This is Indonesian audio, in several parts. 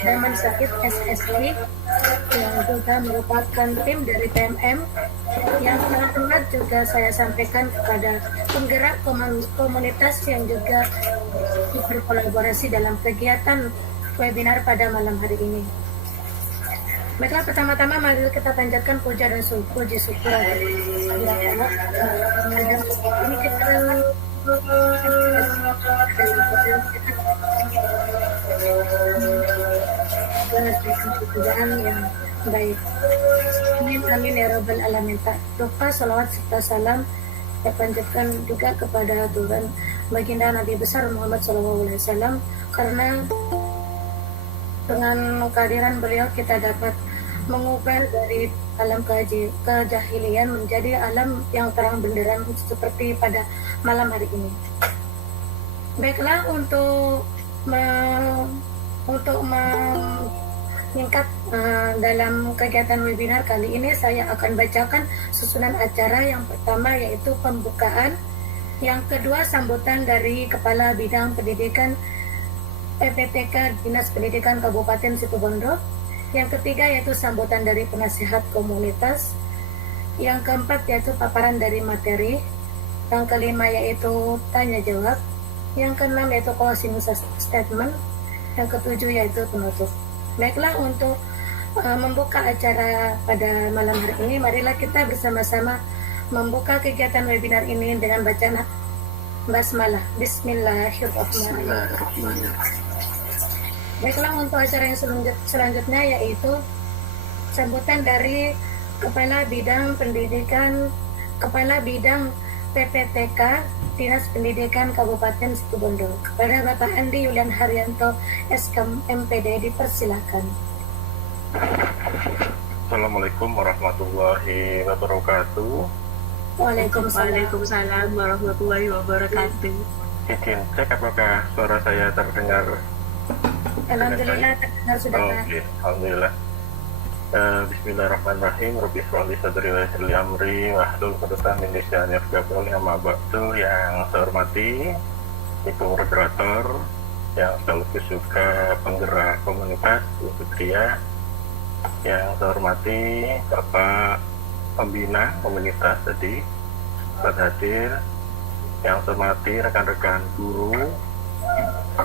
Daman Sakit SSI yang juga merupakan tim dari TMM. Yang terakhir juga saya sampaikan kepada penggerak komunitas yang juga berkolaborasi dalam kegiatan webinar pada malam hari ini. Baiklah, pertama-tama mari kita panjatkan puja dan puji syukur kepada Allah. Ini kita pekerjaan yang baik. Amin ya rabbal alamin. Tak lupa salawat serta salam saya panjatkan juga kepada Tuhan baginda Nabi besar Muhammad SAW, karena dengan kehadiran beliau kita dapat mengubah dari alam kejahilian menjadi alam yang terang benderang seperti pada malam hari ini. Baiklah, untuk meningkat dalam kegiatan webinar kali ini saya akan bacakan susunan acara. Yang pertama yaitu pembukaan, yang kedua sambutan dari Kepala Bidang Pendidikan PPTK Dinas Pendidikan Kabupaten Situbondo, yang ketiga yaitu sambutan dari penasihat komunitas, yang keempat yaitu paparan dari materi, yang kelima yaitu tanya jawab, yang keenam yaitu closing statement, yang ketujuh yaitu penutup. Baiklah, untuk membuka acara pada malam hari ini, marilah kita bersama-sama membuka kegiatan webinar ini dengan bacaan basmalah. Bismillahirrahmanirrahim. Baiklah, untuk acara yang selanjutnya yaitu sambutan dari Kepala Bidang Pendidikan, Kepala Bidang PPTK Dinas Pendidikan Kabupaten Situbondo, kepada Bapak Andi Yulian Haryanto SKM MPD, dipersilakan. Assalamualaikum warahmatullahi wabarakatuh. Waalaikumsalam warahmatullahi wabarakatuh. Izin cek apakah suara saya terdengar. Alhamdulillah terdengar sudah. Okay. Alhamdulillah. Bismillahirrahmanirrahim. Rabbi shrah li sadri wa yassir li amri wahlul 'uqdatam min lisani yafqahu qawli. Amma ba'du. Yang saya hormati Ibu moderator, yang sekaligus juga penggerak komunitas Bu Putria, yang saya hormati Bapak pembina komunitas tadi hadir, yang saya hormati rekan-rekan guru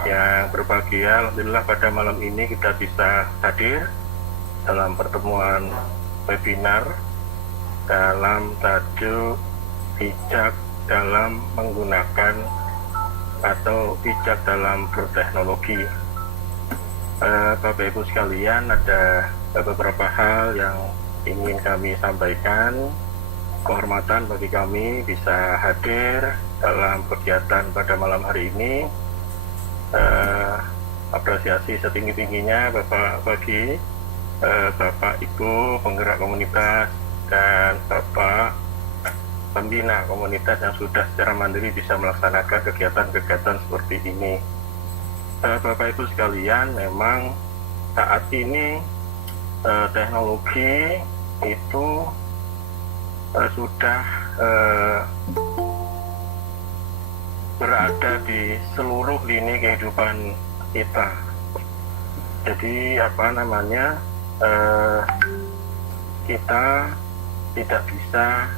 yang berbahagia. Alhamdulillah pada malam ini kita bisa hadir dalam pertemuan webinar dalam tajuk bijak dalam menggunakan atau bijak dalam berteknologi. Bapak Ibu sekalian, ada beberapa hal yang ingin kami sampaikan. Kehormatan bagi kami bisa hadir dalam kegiatan pada malam hari ini. Apresiasi setinggi-tingginya Bapak Ibu penggerak komunitas dan Bapak pembina komunitas yang sudah secara mandiri bisa melaksanakan kegiatan-kegiatan seperti ini. Bapak Ibu sekalian, memang saat ini teknologi itu sudah berada di seluruh lini kehidupan kita. Jadi kita tidak bisa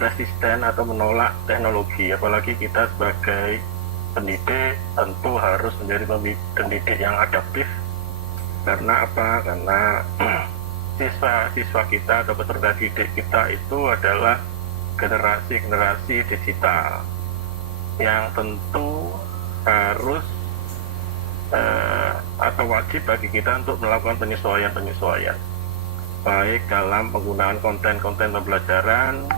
resisten atau menolak teknologi, apalagi kita sebagai pendidik tentu harus menjadi pendidik yang adaptif. Karena apa? Karena siswa-siswa kita atau peserta didik kita itu adalah generasi-generasi digital yang tentu harus atau wajib bagi kita untuk melakukan penyesuaian baik dalam penggunaan konten-konten pembelajaran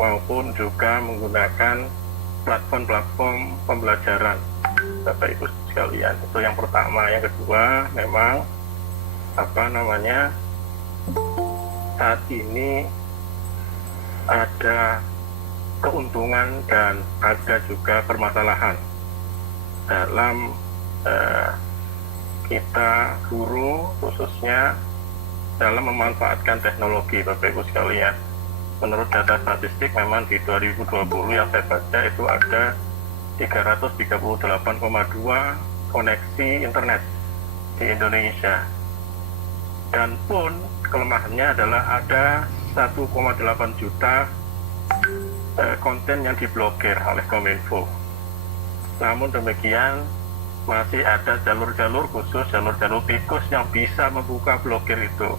maupun juga menggunakan platform-platform pembelajaran. Bapak Ibu sekalian, itu yang pertama. Yang kedua, memang saat ini ada keuntungan dan ada juga permasalahan dalam kita guru, khususnya dalam memanfaatkan teknologi. Bapak Ibu sekalian, menurut data statistik memang di 2020 yang saya baca itu ada 338,2 koneksi internet di di Indonesia. Dan pun kelemahannya adalah ada 1,8 juta konten yang diblokir oleh Kominfo. Namun demikian masih ada jalur-jalur khusus, jalur-jalur tikus yang bisa membuka blokir itu.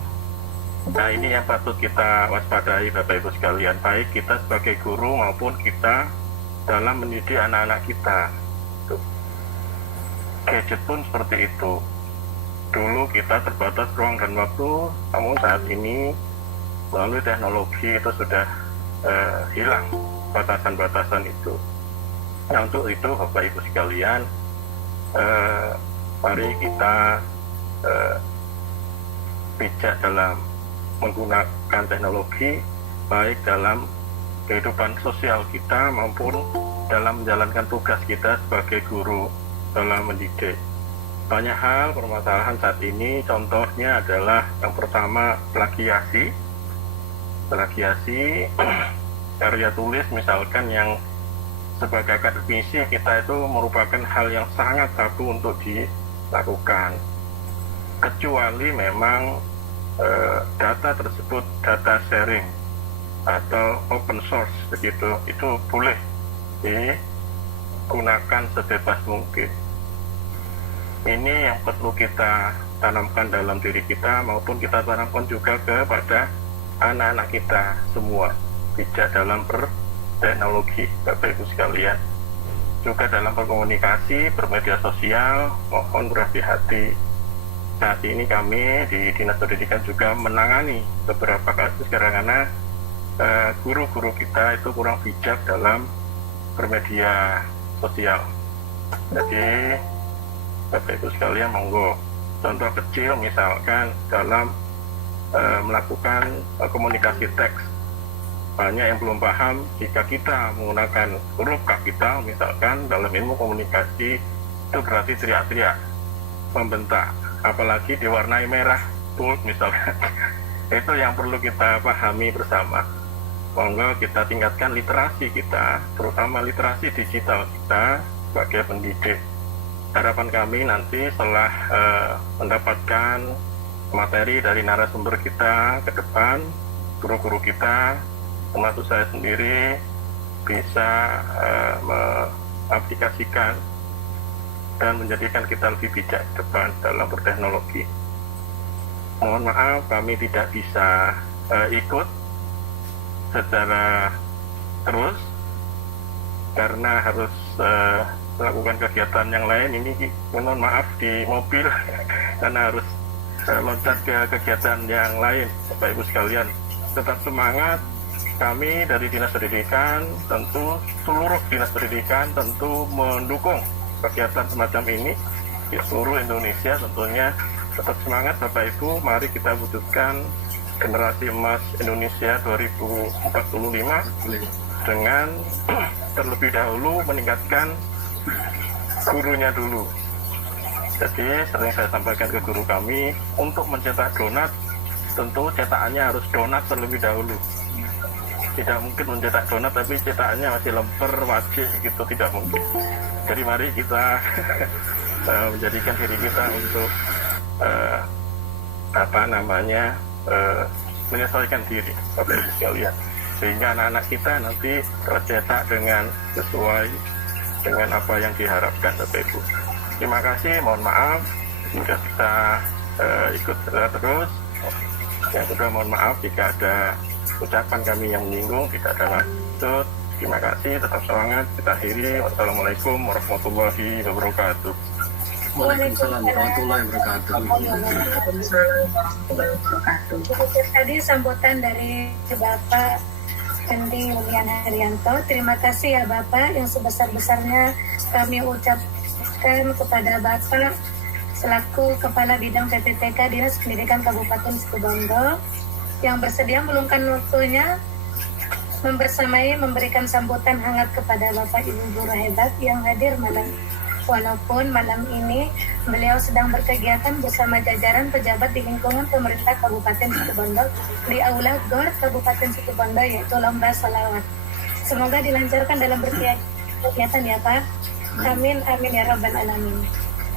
Nah, ini yang patut kita waspadai Bapak Ibu sekalian, baik kita sebagai guru maupun kita dalam mendidik anak-anak kita. Gadget pun seperti itu. Dulu kita terbatas ruang dan waktu, namun saat ini melalui teknologi itu sudah hilang batasan-batasan itu. Nah, untuk itu Bapak Ibu sekalian, mari kita bijak dalam menggunakan teknologi, baik dalam kehidupan sosial kita maupun dalam menjalankan tugas kita sebagai guru dalam mendidik. Banyak hal permasalahan saat ini, contohnya adalah yang pertama plagiasi karya tulis misalkan yang sebagai akademisi kita itu merupakan hal yang sangat tabu untuk dilakukan, kecuali memang data tersebut data sharing atau open source begitu, itu boleh digunakan sebebas mungkin. Ini yang perlu kita tanamkan dalam diri kita maupun kita tanamkan juga kepada anak-anak kita semua, bijak dalam berteknologi Bapak Ibu sekalian. Juga dalam berkomunikasi, bermedia sosial, mohon berhati-hati. Saat ini kami di Dinas Pendidikan juga menangani beberapa kasus karena guru-guru kita itu kurang bijak dalam bermedia sosial. Jadi Bapak Ibu sekalian, monggo contoh kecil misalkan dalam melakukan komunikasi teks. Banyak yang belum paham jika kita menggunakan huruf kapital misalkan dalam ilmu komunikasi itu berarti teriak-teriak, membentak, apalagi diwarnai merah bold misalkan. Itu yang perlu kita pahami bersama. Monggo kita tingkatkan literasi kita, terutama literasi digital kita sebagai pendidik. Harapan kami nanti setelah mendapatkan materi dari narasumber kita ke depan, guru-guru kita, termasuk saya sendiri, bisa mengaplikasikan dan menjadikan kita lebih bijak ke depan dalam berteknologi. Mohon maaf kami tidak bisa ikut secara terus karena harus melakukan kegiatan yang lain. Ini mohon maaf di mobil karena harus loncat ke kegiatan yang lain. Bapak Ibu sekalian, tetap semangat. Kami dari Dinas Pendidikan, tentu seluruh Dinas Pendidikan tentu mendukung kegiatan semacam ini di seluruh Indonesia. Tentunya tetap semangat Bapak Ibu, mari kita wujudkan generasi emas Indonesia 2045 dengan terlebih dahulu meningkatkan gurunya dulu. Jadi sering saya sampaikan ke guru kami, untuk mencetak donat tentu cetakannya harus donat terlebih dahulu. Tidak mungkin mencetak donat tapi cetakannya masih lemper, wajik gitu, tidak mungkin. Jadi mari kita menjadikan diri kita untuk menyesuaikan diri Bapak Ibu sekalian, sehingga anak-anak kita nanti tercetak dengan sesuai dengan apa yang diharapkan Bapak Ibu. Terima kasih, mohon maaf sudah bisa ikut terus. Yang kedua mohon maaf jika ada ucapan kami yang menyinggung, tidak ada maksud. Terima kasih, tetap semangat. Kita akhiri. Wassalamualaikum warahmatullahi wabarakatuh. Waalaikumsalam warahmatullahi wabarakatuh. Tadi sambutan dari Bapak Andi Yulian Haryanto. Terima kasih ya Bapak, yang sebesar-besarnya kami ucapkan kepada Bapak selaku Kepala Bidang PPPK Dinas Pendidikan Kabupaten Situbondo yang bersedia meluangkan waktunya membersamai memberikan sambutan hangat kepada Bapak Ibu guru hebat yang hadir malam. Walaupun malam ini beliau sedang berkegiatan bersama jajaran pejabat di lingkungan pemerintah Kabupaten Situbondo di Aula GOR Kabupaten Situbondo, yaitu Lomba Sholawat. Semoga dilancarkan dalam berkegiatan ya Pak. Amin, amin ya Rabbal Alamin.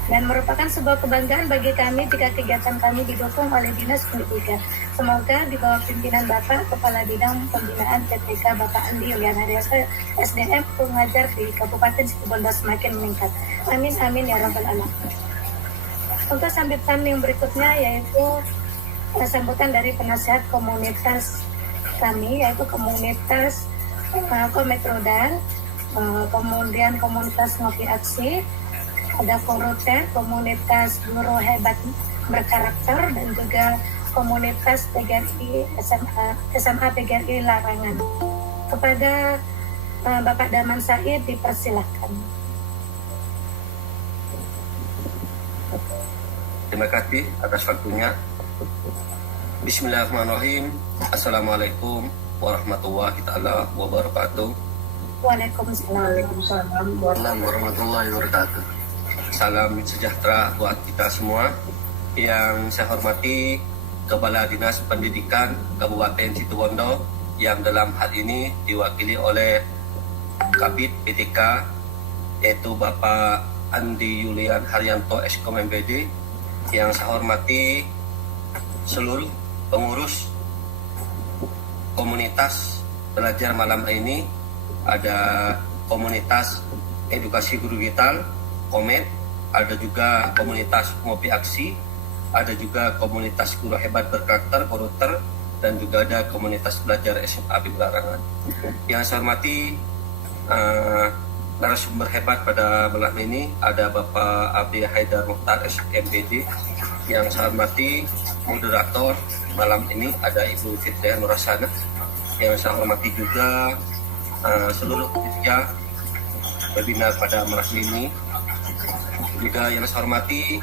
dan merupakan sebuah kebanggaan bagi kami jika kegiatan kami didukung oleh Dinas Pendidikan. Semoga di bawah pimpinan Bapak Kepala Bidang Pembinaan PTK Bapak Andi Yuliana Desa, SDM pengajar di Kabupaten Situbondo semakin meningkat. Amin amin ya rabbal alamin. Untuk sambutan yang berikutnya yaitu sambutan dari penasihat komunitas kami, yaitu komunitas Kometrodan, kemudian komunitas Ngopi Aksi, ada Korute, komunitas Guru Hebat Berkarakter, dan juga komunitas PGRI SMA PGRI Larangan. Kepada Bapak Daman Said dipersilahkan. Terima kasih atas waktunya. Bismillahirrahmanirrahim. Assalamualaikum warahmatullahi taala wabarakatuh. Waalaikumsalam. Warahmatullahi wabarakatuh. Salam sejahtera buat kita semua. Yang saya hormati Kepala Dinas Pendidikan Kabupaten Situbondo yang dalam hal ini diwakili oleh Kabid PTK yaitu Bapak Andi Yulian Haryanto Eskom MPD. Yang saya hormati seluruh pengurus komunitas belajar malam ini, ada komunitas edukasi guru digital Komet, ada juga komunitas Ngopi Aksi, ada juga komunitas Guru Hebat Berkarakter Koruter, dan juga ada komunitas belajar SMA Larangan. Yang saya hormati narasumber hebat pada malam ini ada Bapak Abdi Haidar Mukhtar SMPD. Yang saya hormati moderator malam ini ada Ibu Fitria Nurasana. Yang saya hormati juga seluruh panitia webinar pada malam ini. Juga yang saya hormati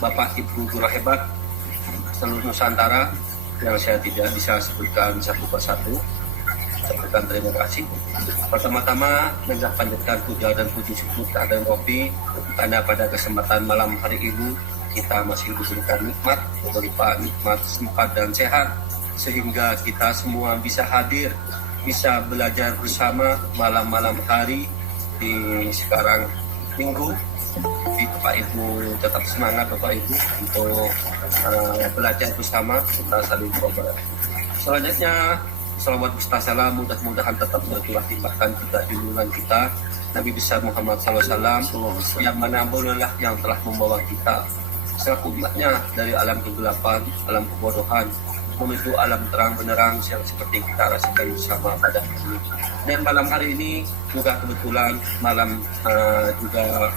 Bapak Ibu Guru Hebat seluruh Nusantara yang saya tidak bisa sebutkan satu persatu. Sampaikan terima kasih. Pertama-tama saya panjatkan puja dan puji syukur kehadiran Kopi karena pada kesempatan malam hari ini kita masih diberikan nikmat berupa nikmat sempat dan sehat sehingga kita semua bisa hadir, bisa belajar bersama malam-malam hari di sekarang minggu. Di Bapak Ibu tetap semangat Bapak Ibu untuk belajar bersama, kita saling berkobar. Selanjutnya salawat beserta salam mudah-mudahan tetap bertuah timbahkan kita junjungan kita Nabi besar Muhammad SAW yang mana beliaulah yang telah membawa kita selaku umatnya dari alam kegelapan, alam kebodohan menuju alam terang benderang yang seperti kita rasakan bersama pada hari ini. Dan malam hari ini juga kebetulan malam juga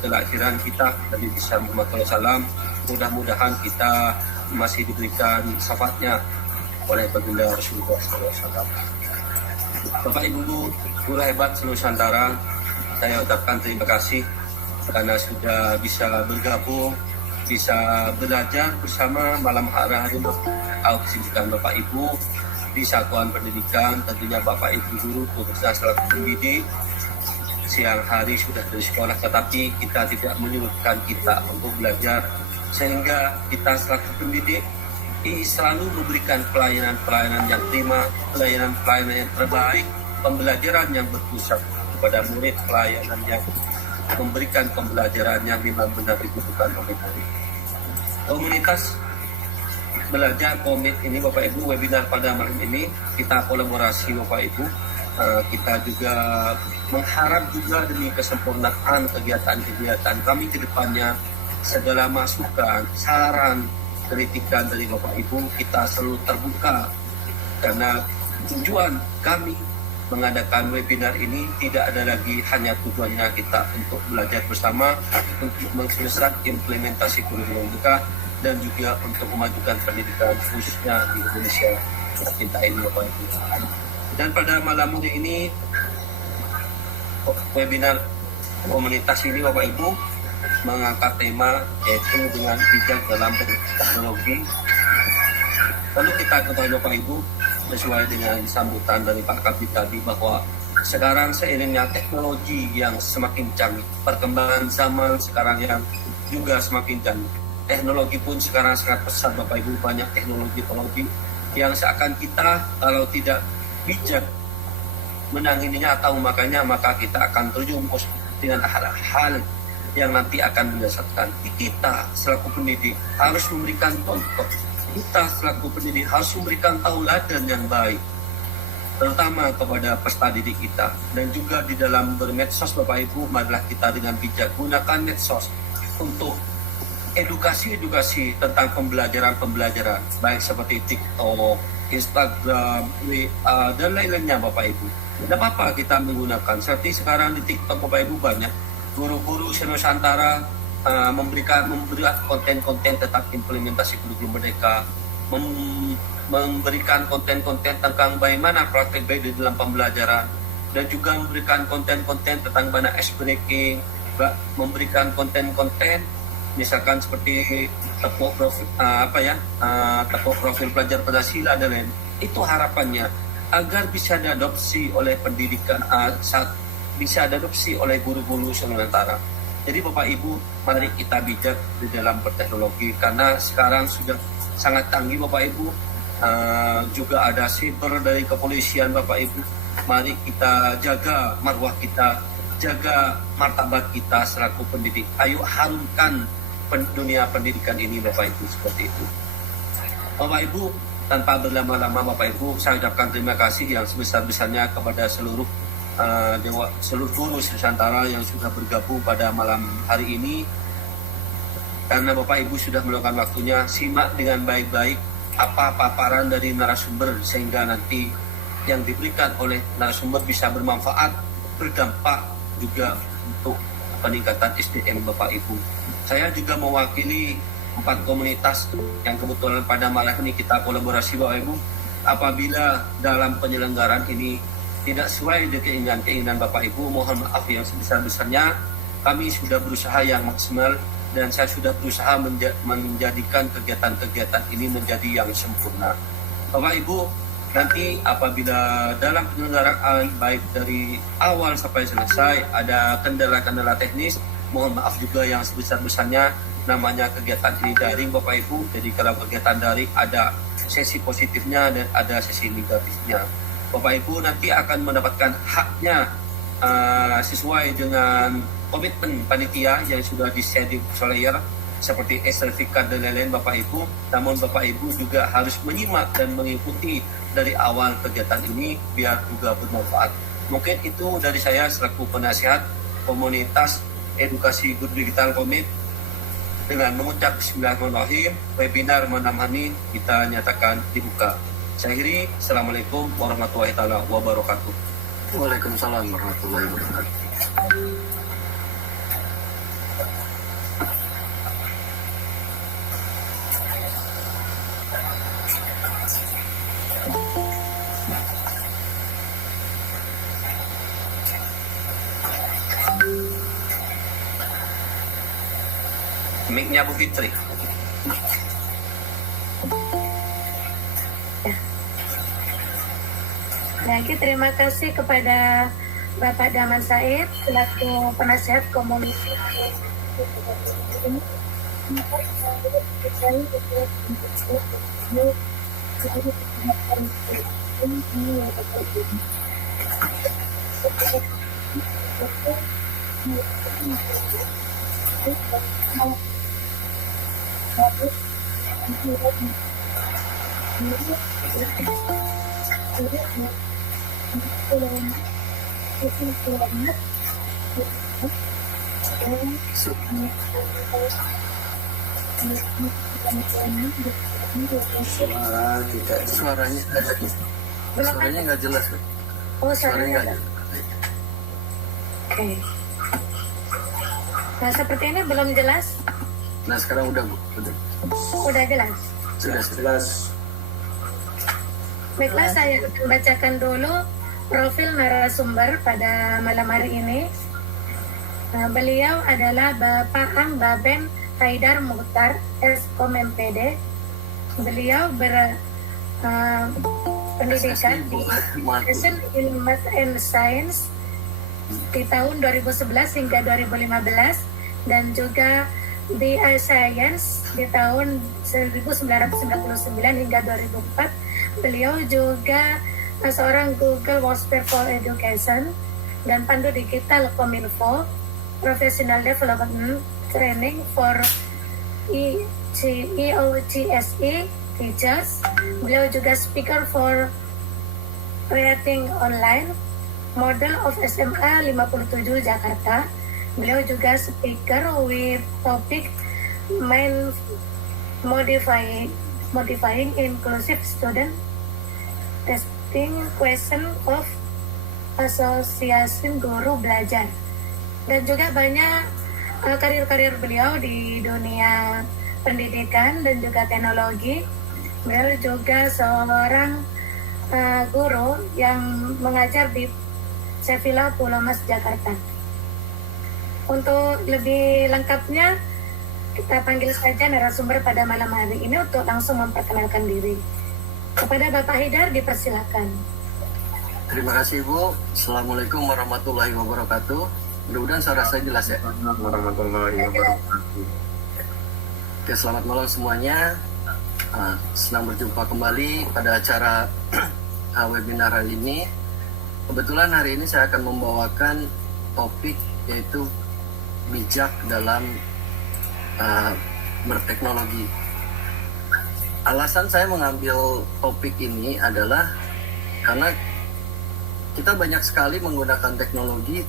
kelahiran kita Nabi besar Muhammad SAW. Mudah-mudahan kita masih diberikan syafaatnya oleh baginda Rasulullah SAW. Bapak Ibu Guru Hebat seluruh Nusantara, saya ucapkan terima kasih karena sudah bisa bergabung, bisa belajar bersama malam hari kesibukan Bapak Ibu di satuan pendidikan, tentunya Bapak Ibu guru khususnya selaku pendidik. Siang hari sudah dari sekolah, tetapi kita tidak menyurutkan kita untuk belajar, sehingga kita selaku pendidik selalu memberikan pelayanan yang prima, pelayanan yang terbaik, pembelajaran yang berpusat kepada murid, pelayanan yang memberikan pembelajaran yang memang benar dibutuhkan oleh murid. Komunitas belajar Komit ini Bapak Ibu, webinar pada malam ini kita kolaborasi Bapak Ibu. Kita juga mengharap juga demi kesempurnaan kegiatan-kegiatan kami ke depannya, segala masukan, saran, kritikan dari Bapak Ibu kita selalu terbuka, karena tujuan kami mengadakan webinar ini tidak ada lagi hanya tujuannya kita untuk belajar bersama, untuk mensukseskan implementasi kurikulum kita, dan juga untuk memajukan pendidikan khususnya di Indonesia kita ini Bapak Ibu. Dan pada malam hari ini webinar komunitas ini Bapak Ibu mengangkat tema yaitu dengan bijak dalam teknologi. Lalu kita ketahui Bapak Ibu sesuai dengan sambutan dari Pak Kabid tadi bahwa sekarang seiringnya teknologi yang semakin canggih, perkembangan zaman sekarang yang juga semakin canggih, teknologi pun sekarang sangat pesat Bapak Ibu, banyak teknologi yang seakan kita kalau tidak bijak menangininya atau makanya maka kita akan terjumus dengan hal-hal yang nanti akan mendasarkan. Kita selaku pendidik harus memberikan contoh. Kita selaku pendidik harus memberikan tauladan yang baik, terutama kepada peserta didik kita. Dan juga di dalam bermedsos, Bapak Ibu, marilah kita dengan bijak gunakan medsos untuk edukasi-edukasi tentang pembelajaran, baik seperti TikTok, Instagram, WA, dan lain-lainnya, Bapak Ibu. Tidak apa-apa kita menggunakan. Seperti sekarang di TikTok, Bapak Ibu, banyak guru-guru Nusantara memberikan konten-konten tentang implementasi kurikulum merdeka, memberikan konten-konten tentang bagaimana praktek baik di dalam pembelajaran, dan juga memberikan konten-konten tentang bagaimana ice breaking, memberikan konten-konten misalkan seperti tepuk profil tepuk profil pelajar Pancasila dan lain. Itu harapannya agar bisa diadopsi oleh pendidikan bisa diadopsi oleh guru-guru Nusantara. Jadi Bapak Ibu, mari kita bijak di dalam berteknologi karena sekarang sudah sangat canggih, Bapak Ibu. Juga ada siber dari kepolisian, Bapak Ibu. Mari kita jaga marwah kita, jaga martabat kita selaku pendidik. Ayo harumkan dunia pendidikan ini, Bapak Ibu, seperti itu. Bapak Ibu, tanpa berlama-lama, Bapak Ibu, saya ucapkan terima kasih yang sebesar-besarnya kepada seluruh guru Nusantara yang sudah bergabung pada malam hari ini. Karena Bapak Ibu sudah meluangkan waktunya, simak dengan baik-baik apa paparan dari narasumber sehingga nanti yang diberikan oleh narasumber bisa bermanfaat, berdampak juga untuk peningkatan SDM, Bapak Ibu. Saya juga mewakili 4 komunitas yang kebetulan pada malam ini kita kolaborasi, Bapak Ibu. Apabila dalam penyelenggaraan ini tidak sesuai dengan keinginan Bapak Ibu, mohon maaf yang sebesar-besarnya. Kami sudah berusaha yang maksimal dan saya sudah berusaha menjadikan kegiatan-kegiatan ini menjadi yang sempurna. Bapak Ibu, nanti apabila dalam penyelenggaraan baik dari awal sampai selesai ada kendala-kendala teknis, mohon maaf juga yang sebesar-besarnya. Namanya kegiatan ini daring, Bapak Ibu. Jadi kalau kegiatan daring ada sesi positifnya dan ada sesi negatifnya. Bapak Ibu nanti akan mendapatkan haknya sesuai dengan komitmen panitia yang sudah di-share di flyer seperti sertifikat dan lain-lain, Bapak Ibu. Namun Bapak Ibu juga harus menyimak dan mengikuti dari awal kegiatan ini biar juga bermanfaat. Mungkin itu dari saya selaku penasihat komunitas edukasi guru digital komit. Dengan mengucap bismillahirrahmanirrahim, webinar malam hari kita nyatakan dibuka. Saya akhiri, Assalamualaikum warahmatullahi wabarakatuh. Waalaikumsalam warahmatullahi wabarakatuh. Mic-nya Bu Fitri. Lagi terima kasih kepada Bapak Daman Said selaku penasihat komunitas. Suaranya nggak jelas. Oh, Suaranya nggak suaranya. jelas. Oke. Nah, seperti ini belum jelas. Nah sekarang udah Bu, Udah jelas. sudah jelas. Baiklah, saya akan bacakan dulu profil narasumber pada malam hari ini. Nah, beliau adalah Bapak Ang Baben Haidar Mukhtar, Eskom MPD. Beliau pendidikan di Education in Math and Science di tahun 2011 hingga 2015 dan juga di Science di tahun 1999 hingga 2004. Beliau juga seorang Google Whisper for Education dan pandu digital Kominfo. Professional Development Training for EOGSE Teachers. Beliau juga speaker for Creating Online Model of SMA 57 Jakarta. Beliau juga speaker with topic modifying inclusive student testing question of asosiasi guru belajar. Dan juga banyak karir-karir beliau di dunia pendidikan dan juga teknologi. Beliau juga seorang guru yang mengajar di Sevilla Pulau Mas Jakarta. Untuk lebih lengkapnya, kita panggil saja narasumber pada malam hari ini untuk langsung memperkenalkan diri. Kepada Bapak Haidar, dipersilakan. Terima kasih Bu. Assalamualaikum warahmatullahi wabarakatuh. Mudah-mudahan suara saya jelas ya. Warahmatullahi wabarakatuh. Oke, selamat malam semuanya. Senang berjumpa kembali pada acara webinar hari ini. Kebetulan hari ini saya akan membawakan topik yaitu bijak dalam berteknologi. Alasan saya mengambil topik ini adalah karena kita banyak sekali menggunakan teknologi,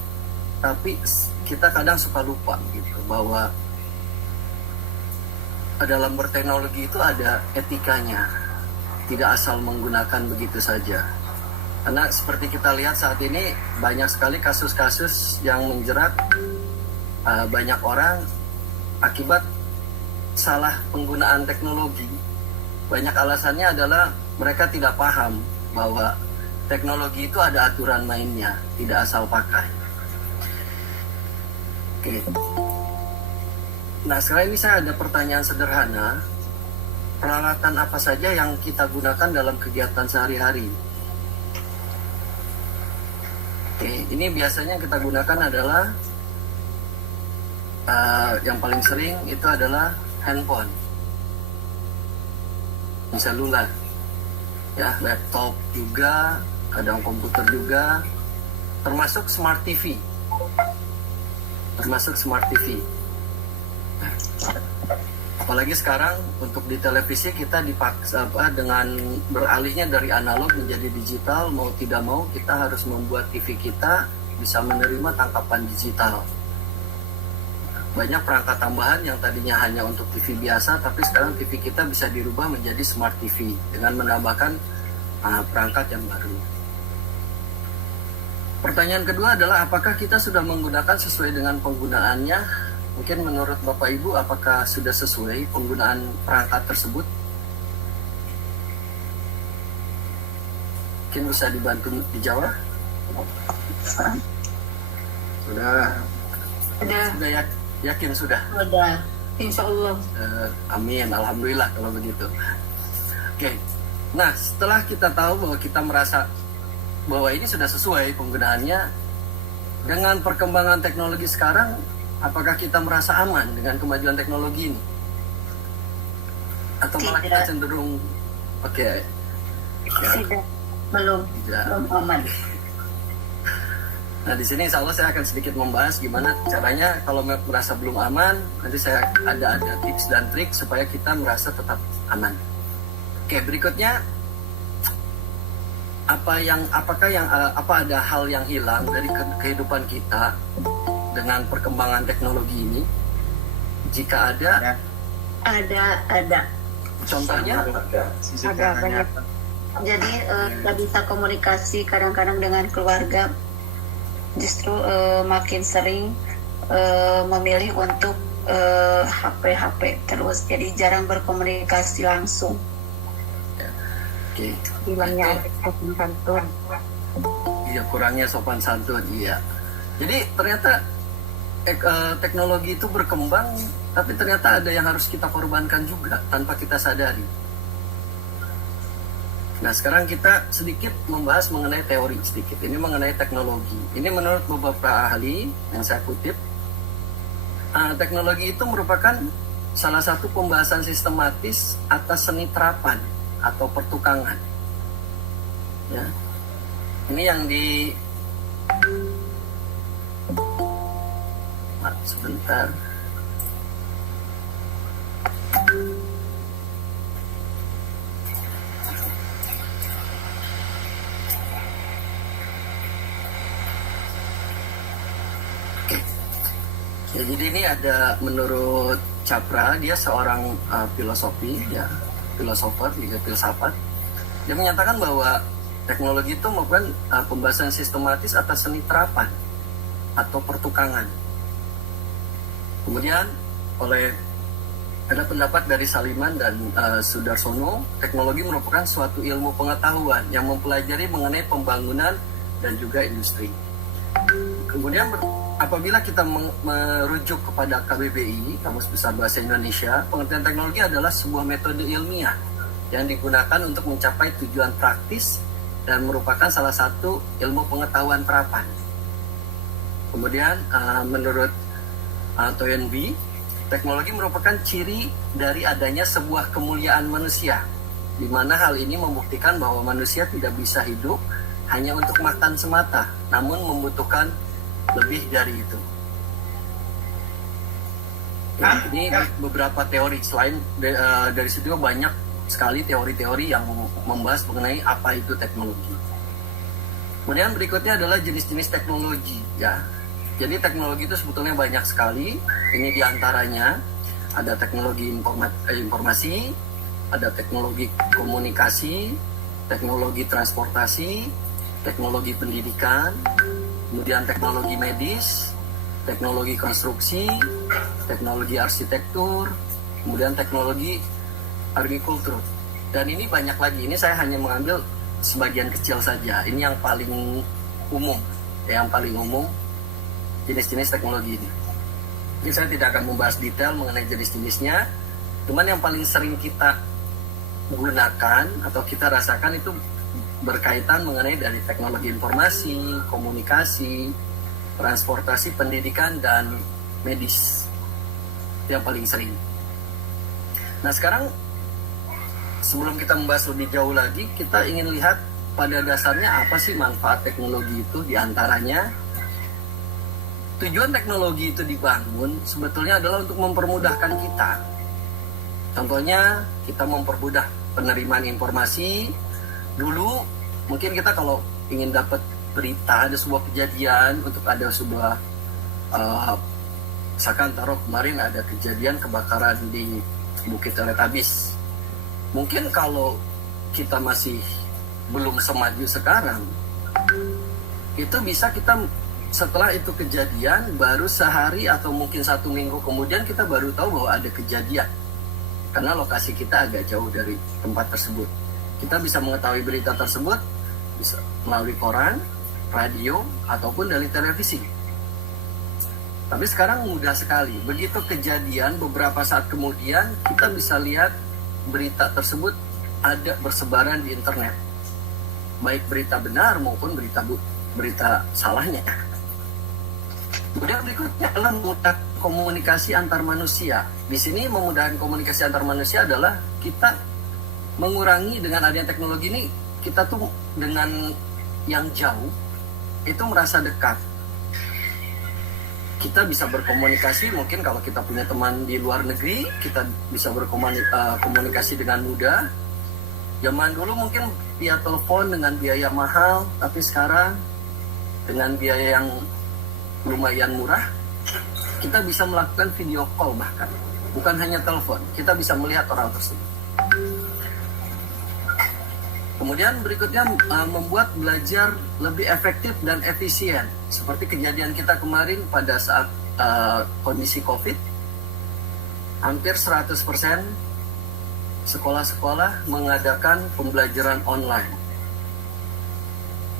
tapi kita kadang suka lupa gitu bahwa dalam berteknologi itu ada etikanya, tidak asal menggunakan begitu saja. Karena seperti kita lihat saat ini banyak sekali kasus-kasus yang menjerat banyak orang akibat salah penggunaan teknologi. Banyak alasannya adalah mereka tidak paham bahwa teknologi itu ada aturan mainnya, tidak asal pakai. Oke. Nah, sekarang ini saya ada pertanyaan sederhana. Peralatan apa saja yang kita gunakan dalam kegiatan sehari-hari? Oke, ini biasanya yang kita gunakan adalah yang paling sering itu adalah handphone, seluler, ya, laptop juga, kadang komputer juga, termasuk smart TV. Apalagi sekarang untuk di televisi kita dipaksa dengan beralihnya dari analog menjadi digital, mau tidak mau kita harus membuat TV kita bisa menerima tangkapan digital. Banyak perangkat tambahan yang tadinya hanya untuk TV biasa, tapi sekarang TV kita bisa dirubah menjadi smart TV dengan menambahkan perangkat yang baru. Pertanyaan kedua adalah apakah kita sudah menggunakan sesuai dengan penggunaannya? Mungkin menurut Bapak Ibu apakah sudah sesuai penggunaan perangkat tersebut? Mungkin bisa dibantu dijawab? Sudah. Sudah ya? Yakin sudah? Sudah, insya Allah. Amin, alhamdulillah kalau begitu. Oke. Nah, setelah kita tahu bahwa kita merasa bahwa ini sudah sesuai penggunaannya, dengan perkembangan teknologi sekarang, apakah kita merasa aman dengan kemajuan teknologi ini? Atau malah kita cenderung Tidak, belum aman. Nah, di sini insya Allah saya akan sedikit membahas gimana caranya kalau merasa belum aman. Nanti saya ada tips dan trik supaya kita merasa tetap aman. Oke, berikutnya apa ada hal yang hilang dari kehidupan kita dengan perkembangan teknologi ini? Jika ada. Contohnya? Ada banyak. Jadi kita bisa komunikasi kadang-kadang dengan keluarga. Justru makin sering memilih untuk HP terus, jadi jarang berkomunikasi langsung. Oke. Hilangnya sopan santun. Iya, kurangnya sopan santun, iya. Jadi ternyata teknologi itu berkembang, tapi ternyata ada yang harus kita korbankan juga tanpa kita sadari. Nah, sekarang kita sedikit membahas mengenai teori sedikit. Ini mengenai teknologi. Ini menurut beberapa ahli yang saya kutip, teknologi itu merupakan salah satu pembahasan sistematis atas seni terapan atau pertukangan. Ya. Ini yang Sebentar. Ya, jadi ini ada menurut Capra, dia seorang filosofi, ya, filosofer, juga filsafat. Dia menyatakan bahwa teknologi itu merupakan pembahasan sistematis atas seni terapan atau pertukangan. Kemudian ada pendapat dari Saliman dan Sudarsono, teknologi merupakan suatu ilmu pengetahuan yang mempelajari mengenai pembangunan dan juga industri. Kemudian apabila kita merujuk kepada KBBI, Kamus Besar Bahasa Indonesia, pengertian teknologi adalah sebuah metode ilmiah yang digunakan untuk mencapai tujuan praktis dan merupakan salah satu ilmu pengetahuan terapan. Kemudian menurut Toynbee, teknologi merupakan ciri dari adanya sebuah kemuliaan manusia, di mana hal ini membuktikan bahwa manusia tidak bisa hidup hanya untuk makan semata, namun membutuhkan lebih dari itu. Nah, ini beberapa teori. Selain dari situ banyak sekali teori-teori yang membahas mengenai apa itu teknologi. Kemudian berikutnya adalah jenis-jenis teknologi, ya. Jadi teknologi itu sebetulnya banyak sekali. Ini diantaranya ada teknologi informasi, ada teknologi komunikasi, teknologi transportasi, teknologi pendidikan, kemudian teknologi medis, teknologi konstruksi, teknologi arsitektur, kemudian teknologi agrikultur. Dan ini banyak lagi. Ini saya hanya mengambil sebagian kecil saja. Ini yang paling umum, yang paling umum jenis-jenis teknologi ini. Jadi saya tidak akan membahas detail mengenai jenis-jenisnya. Cuman yang paling sering kita gunakan atau kita rasakan itu berkaitan mengenai dari teknologi informasi, komunikasi, transportasi, pendidikan, dan medis. Itu yang paling sering. Nah sekarang sebelum kita membahas lebih jauh lagi, kita ingin lihat pada dasarnya apa sih manfaat teknologi itu. Diantaranya, tujuan teknologi itu dibangun sebetulnya adalah untuk mempermudahkan kita. Contohnya, kita mempermudah penerimaan informasi. Dulu mungkin kita kalau ingin dapat berita ada sebuah kejadian, untuk ada sebuah misalkan taruh kemarin ada kejadian kebakaran di Bukit Teletabis. Mungkin kalau kita masih belum semaju sekarang, itu bisa kita setelah itu kejadian baru sehari atau mungkin 1 minggu kemudian kita baru tahu bahwa ada kejadian, karena lokasi kita agak jauh dari tempat tersebut. Kita bisa mengetahui berita tersebut bisa melalui koran, radio, ataupun dari televisi. Tapi sekarang mudah sekali. Begitu kejadian, beberapa saat kemudian kita bisa lihat berita tersebut ada bersebaran di internet. Baik berita benar maupun berita salahnya. Kemudian berikutnya adalah memudahkan komunikasi antar manusia. Di sini memudahkan komunikasi antar manusia adalah kita mengurangi, dengan adanya teknologi ini, kita tuh dengan yang jauh itu merasa dekat. Kita bisa berkomunikasi, mungkin kalau kita punya teman di luar negeri, kita bisa berkomunikasi dengan mudah. Zaman dulu mungkin via telepon dengan biaya mahal, tapi sekarang dengan biaya yang lumayan murah, kita bisa melakukan video call bahkan. Bukan hanya telepon, kita bisa melihat orang tersebut. Kemudian berikutnya membuat belajar lebih efektif dan efisien. Seperti kejadian kita kemarin pada saat kondisi COVID, hampir 100% sekolah-sekolah mengadakan pembelajaran online.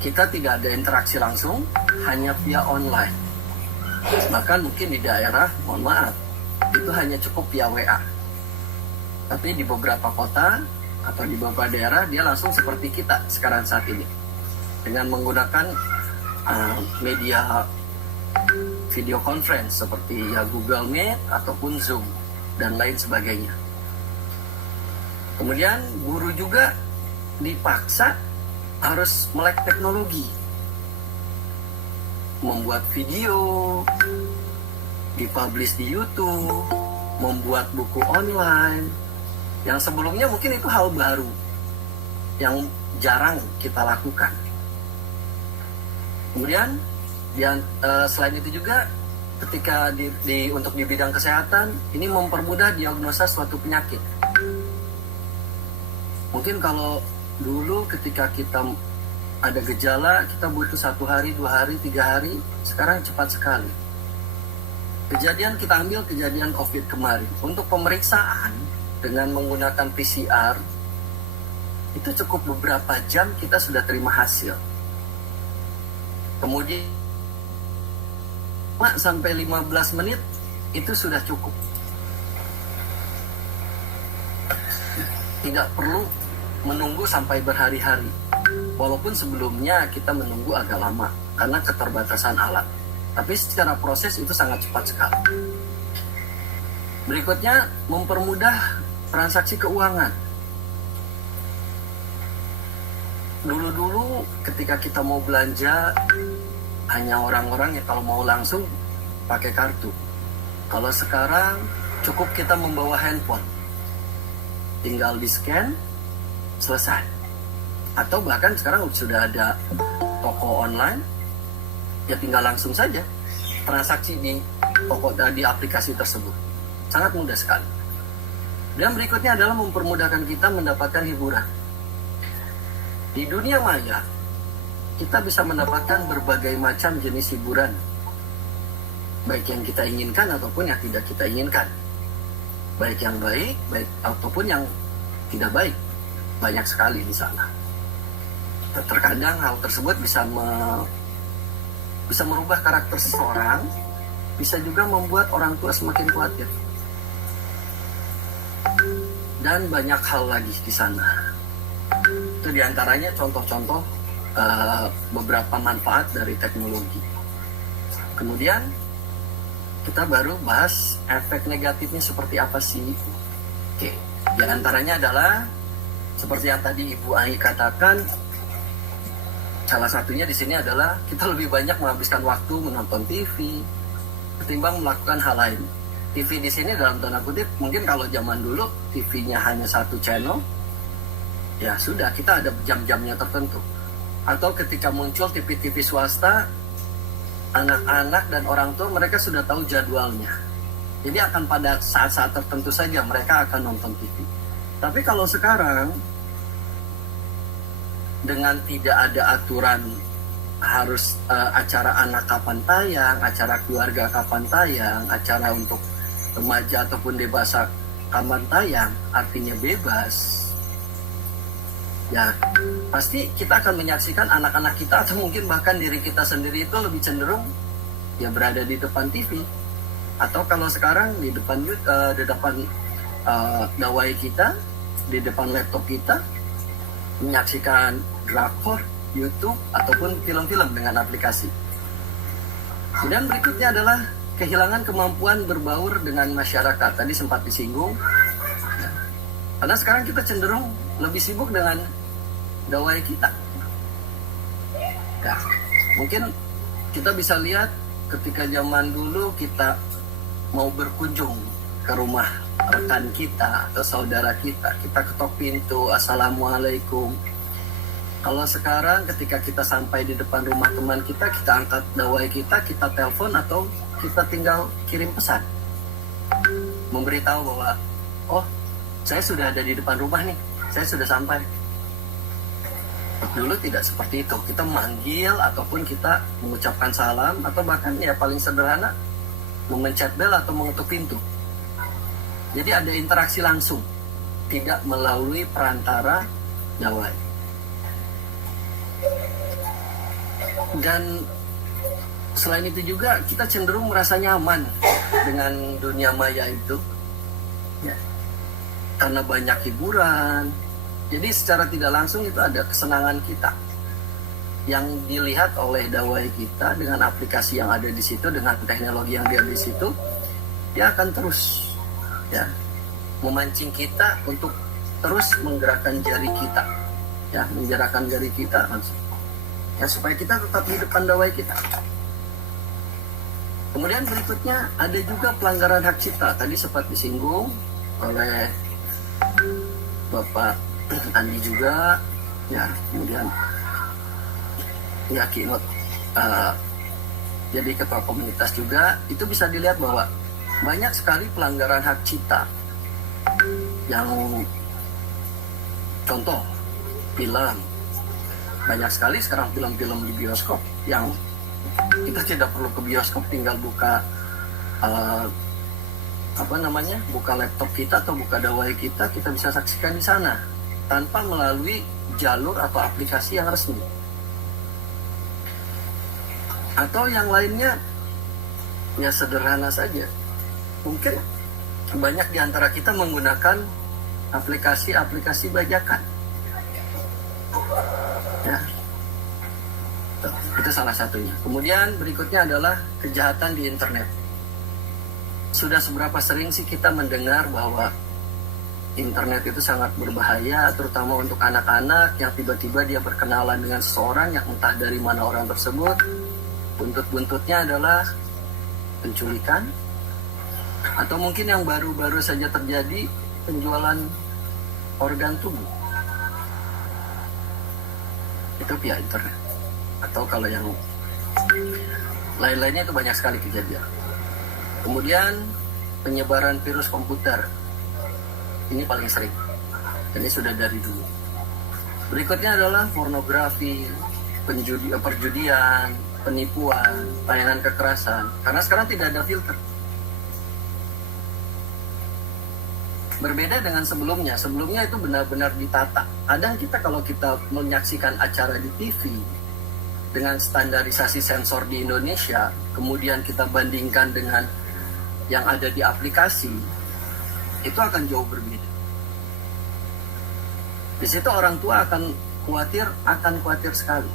Kita tidak ada interaksi langsung, hanya via online. Bahkan mungkin di daerah, mohon maaf, itu hanya cukup via WA. Tapi di beberapa kota atau di beberapa daerah dia langsung seperti kita sekarang saat ini, dengan menggunakan media video conference seperti ya Google Meet ataupun Zoom dan lain sebagainya. Kemudian guru juga dipaksa harus melek teknologi, membuat video, dipublish di YouTube, membuat buku online, yang sebelumnya mungkin itu hal baru yang jarang kita lakukan. Kemudian selain itu juga ketika untuk di bidang kesehatan ini mempermudah diagnosa suatu penyakit. Mungkin kalau dulu ketika kita ada gejala kita butuh 1 hari, 2 hari, 3 hari, sekarang cepat sekali. Kita ambil kejadian COVID kemarin. Untuk pemeriksaan dengan menggunakan PCR, itu cukup beberapa jam kita sudah terima hasil. Kemudian 5-15 menit itu sudah cukup. Tidak perlu menunggu sampai berhari-hari. Walaupun sebelumnya kita menunggu agak lama karena keterbatasan alat. Tapi secara proses itu sangat cepat sekali. Berikutnya, mempermudah transaksi keuangan. Dulu-dulu ketika kita mau belanja, hanya orang-orang yang kalau mau langsung pakai kartu. Kalau sekarang cukup kita membawa handphone. Tinggal di-scan, selesai. Atau bahkan sekarang sudah ada toko online, ya tinggal langsung saja transaksi di aplikasi tersebut. Sangat mudah sekali. Dan berikutnya adalah mempermudahkan kita mendapatkan hiburan. Di dunia maya, kita bisa mendapatkan berbagai macam jenis hiburan, baik yang kita inginkan ataupun yang tidak kita inginkan. Baik yang baik ataupun yang tidak baik. Banyak sekali di sana. Terkadang hal tersebut bisa merubah karakter seseorang, bisa juga membuat orang tua semakin khawatir. Dan banyak hal lagi di sana. Itu diantaranya contoh-contoh beberapa manfaat dari teknologi. Kemudian kita baru bahas efek negatifnya seperti apa sih. Oke, diantaranya adalah seperti yang tadi Ibu Ai katakan. Salah satunya di sini adalah kita lebih banyak menghabiskan waktu menonton TV ketimbang melakukan hal lain. TV di sini dalam tanda kutip, mungkin kalau zaman dulu TV-nya hanya 1 channel, ya sudah kita ada jam-jamnya tertentu. Atau ketika muncul TV-TV swasta, anak-anak dan orang tua mereka sudah tahu jadwalnya. Jadi akan pada saat-saat tertentu saja mereka akan nonton TV. Tapi kalau sekarang dengan tidak ada aturan harus acara anak kapan tayang, acara keluarga kapan tayang, acara untuk remaja ataupun dewasa kapan tayang, artinya bebas. Ya, pasti kita akan menyaksikan anak-anak kita atau mungkin bahkan diri kita sendiri itu lebih cenderung ya berada di depan TV. Atau kalau sekarang di depan dawai kita, di depan laptop kita, menyaksikan drakor, YouTube, ataupun film-film dengan aplikasi. Kemudian berikutnya adalah kehilangan kemampuan berbaur dengan masyarakat. Tadi sempat disinggung. Karena sekarang kita cenderung lebih sibuk dengan dawai kita. Nah, mungkin kita bisa lihat ketika zaman dulu kita mau berkunjung ke rumah rekan kita atau saudara kita ketok pintu, assalamualaikum. Kalau sekarang ketika kita sampai di depan rumah teman kita angkat dawai kita telepon atau kita tinggal kirim pesan, memberitahu bahwa oh, saya sudah ada di depan rumah nih, saya sudah sampai. Dulu tidak seperti itu, kita manggil ataupun kita mengucapkan salam atau bahkan ya paling sederhana memencet bel atau mengetuk pintu. Jadi ada interaksi langsung, tidak melalui perantara dawai. Dan selain itu juga kita cenderung merasa nyaman dengan dunia maya itu ya, karena banyak hiburan. Jadi secara tidak langsung itu ada kesenangan kita yang dilihat oleh dawai kita dengan aplikasi yang ada di situ, dengan teknologi yang ada di situ. Dia akan terus ya memancing kita untuk terus menggerakkan jari kita, ya menggerakkan jari kita langsung, ya supaya kita tetap di depan dawai kita. Kemudian berikutnya ada juga pelanggaran hak cipta. Tadi sempat disinggung oleh Bapak Andi juga, ya. Kemudian ya Kinot jadi ketua komunitas juga. Itu bisa dilihat bahwa banyak sekali pelanggaran hak cipta. Yang contoh film, banyak sekali sekarang film-film di bioskop yang kita tidak perlu ke bioskop, tinggal buka buka laptop kita atau buka dawai kita bisa saksikan di sana tanpa melalui jalur atau aplikasi yang resmi. Atau yang lainnya ya sederhana saja, mungkin banyak di antara kita menggunakan aplikasi-aplikasi bajakan, ya. Itu salah satunya. Kemudian berikutnya adalah kejahatan di internet. Sudah seberapa sering sih kita mendengar bahwa internet itu sangat berbahaya, terutama untuk anak-anak yang tiba-tiba dia berkenalan dengan seseorang yang entah dari mana orang tersebut. Buntut-buntutnya adalah penculikan, atau mungkin yang baru-baru saja terjadi, penjualan organ tubuh. Itu via internet. Atau kalau yang lain-lainnya itu banyak sekali kejadian. Kemudian penyebaran virus komputer, ini paling sering. Ini sudah dari dulu. Berikutnya adalah pornografi, perjudian, penipuan, tayangan kekerasan. Karena sekarang tidak ada filter. Berbeda dengan sebelumnya. Sebelumnya itu benar-benar ditata. Kadang kita kalau kita menyaksikan acara di TV dengan standarisasi sensor di Indonesia, kemudian kita bandingkan dengan yang ada di aplikasi, itu akan jauh berbeda. Di situ orang tua akan khawatir sekali.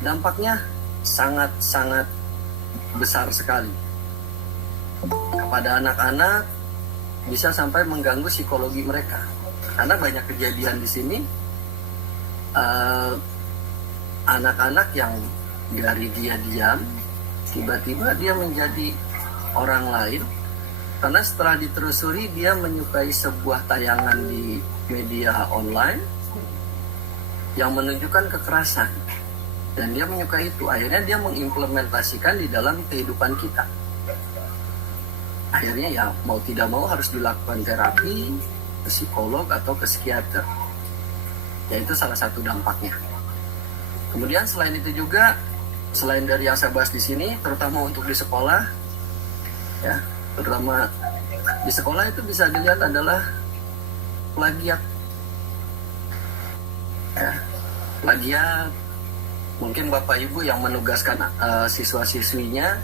Dampaknya sangat-sangat besar sekali kepada anak-anak, bisa sampai mengganggu psikologi mereka. Karena banyak kejadian di sini, anak-anak yang dari dia diam, tiba-tiba dia menjadi orang lain. Karena setelah ditelusuri, dia menyukai sebuah tayangan di media online yang menunjukkan kekerasan. Dan dia menyukai itu. Akhirnya dia mengimplementasikan di dalam kehidupan kita. Akhirnya ya mau tidak mau harus dilakukan terapi, ke psikolog atau ke psikiater. Ya itu salah satu dampaknya. Kemudian selain itu juga, selain dari yang saya bahas di sini, terutama untuk di sekolah, ya, terutama di sekolah itu bisa dilihat adalah plagiat. Ya, plagiat, mungkin Bapak Ibu yang menugaskan siswa-siswinya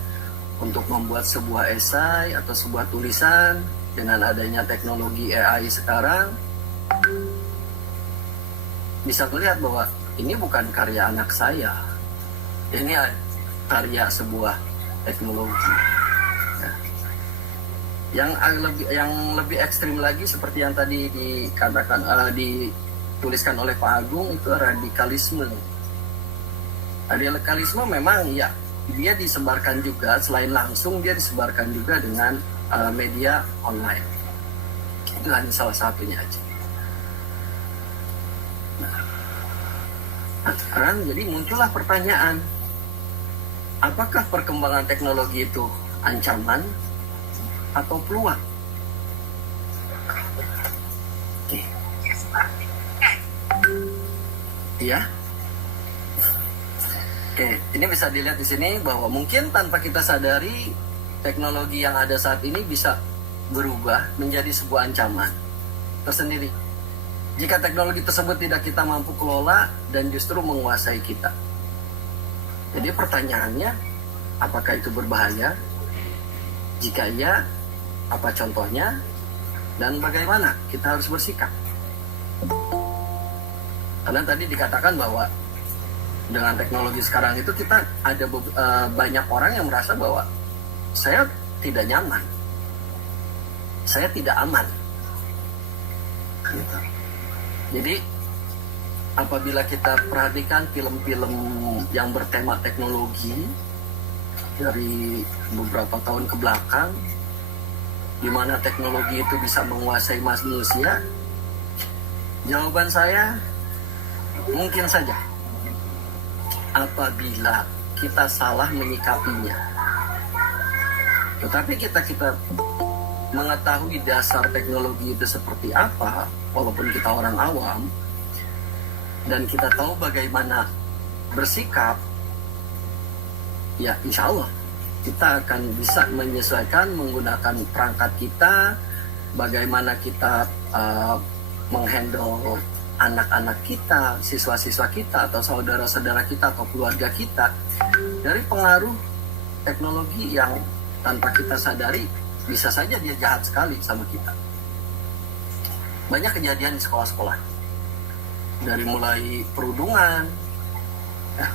untuk membuat sebuah esai atau sebuah tulisan dengan adanya teknologi AI sekarang, bisa melihat bahwa ini bukan karya anak saya, ini karya sebuah teknologi. Ya. Yang lebih ekstrim lagi seperti yang tadi dikatakan dituliskan oleh Pak Agung, itu radikalisme. Radikalisme memang ya dia disebarkan juga, selain langsung dia disebarkan juga dengan media online. Itu hanya salah satunya aja. Nah, sekarang jadi muncullah pertanyaan, apakah perkembangan teknologi itu ancaman atau peluang? Oke. Iya. Oke, ini bisa dilihat di sini bahwa mungkin tanpa kita sadari teknologi yang ada saat ini bisa berubah menjadi sebuah ancaman tersendiri jika teknologi tersebut tidak kita mampu kelola dan justru menguasai kita. Jadi pertanyaannya, apakah itu berbahaya? Jika iya, apa contohnya? Dan bagaimana kita harus bersikap? Karena tadi dikatakan bahwa dengan teknologi sekarang itu kita ada banyak orang yang merasa bahwa saya tidak nyaman, saya tidak aman. Gitu. Jadi apabila kita perhatikan film-film yang bertema teknologi, dari beberapa tahun ke belakang, di mana teknologi itu bisa menguasai manusia? Jawaban saya, mungkin saja apabila kita salah menyikapinya. Tetapi kita mengetahui dasar teknologi itu seperti apa, walaupun kita orang awam, dan kita tahu bagaimana bersikap, ya insya Allah kita akan bisa menyesuaikan menggunakan perangkat kita, bagaimana kita menghandle anak-anak kita, siswa-siswa kita, atau saudara-saudara kita, atau keluarga kita dari pengaruh teknologi yang tanpa kita sadari bisa saja dia jahat sekali sama kita. Banyak kejadian di sekolah-sekolah, dari mulai perundungan, ya,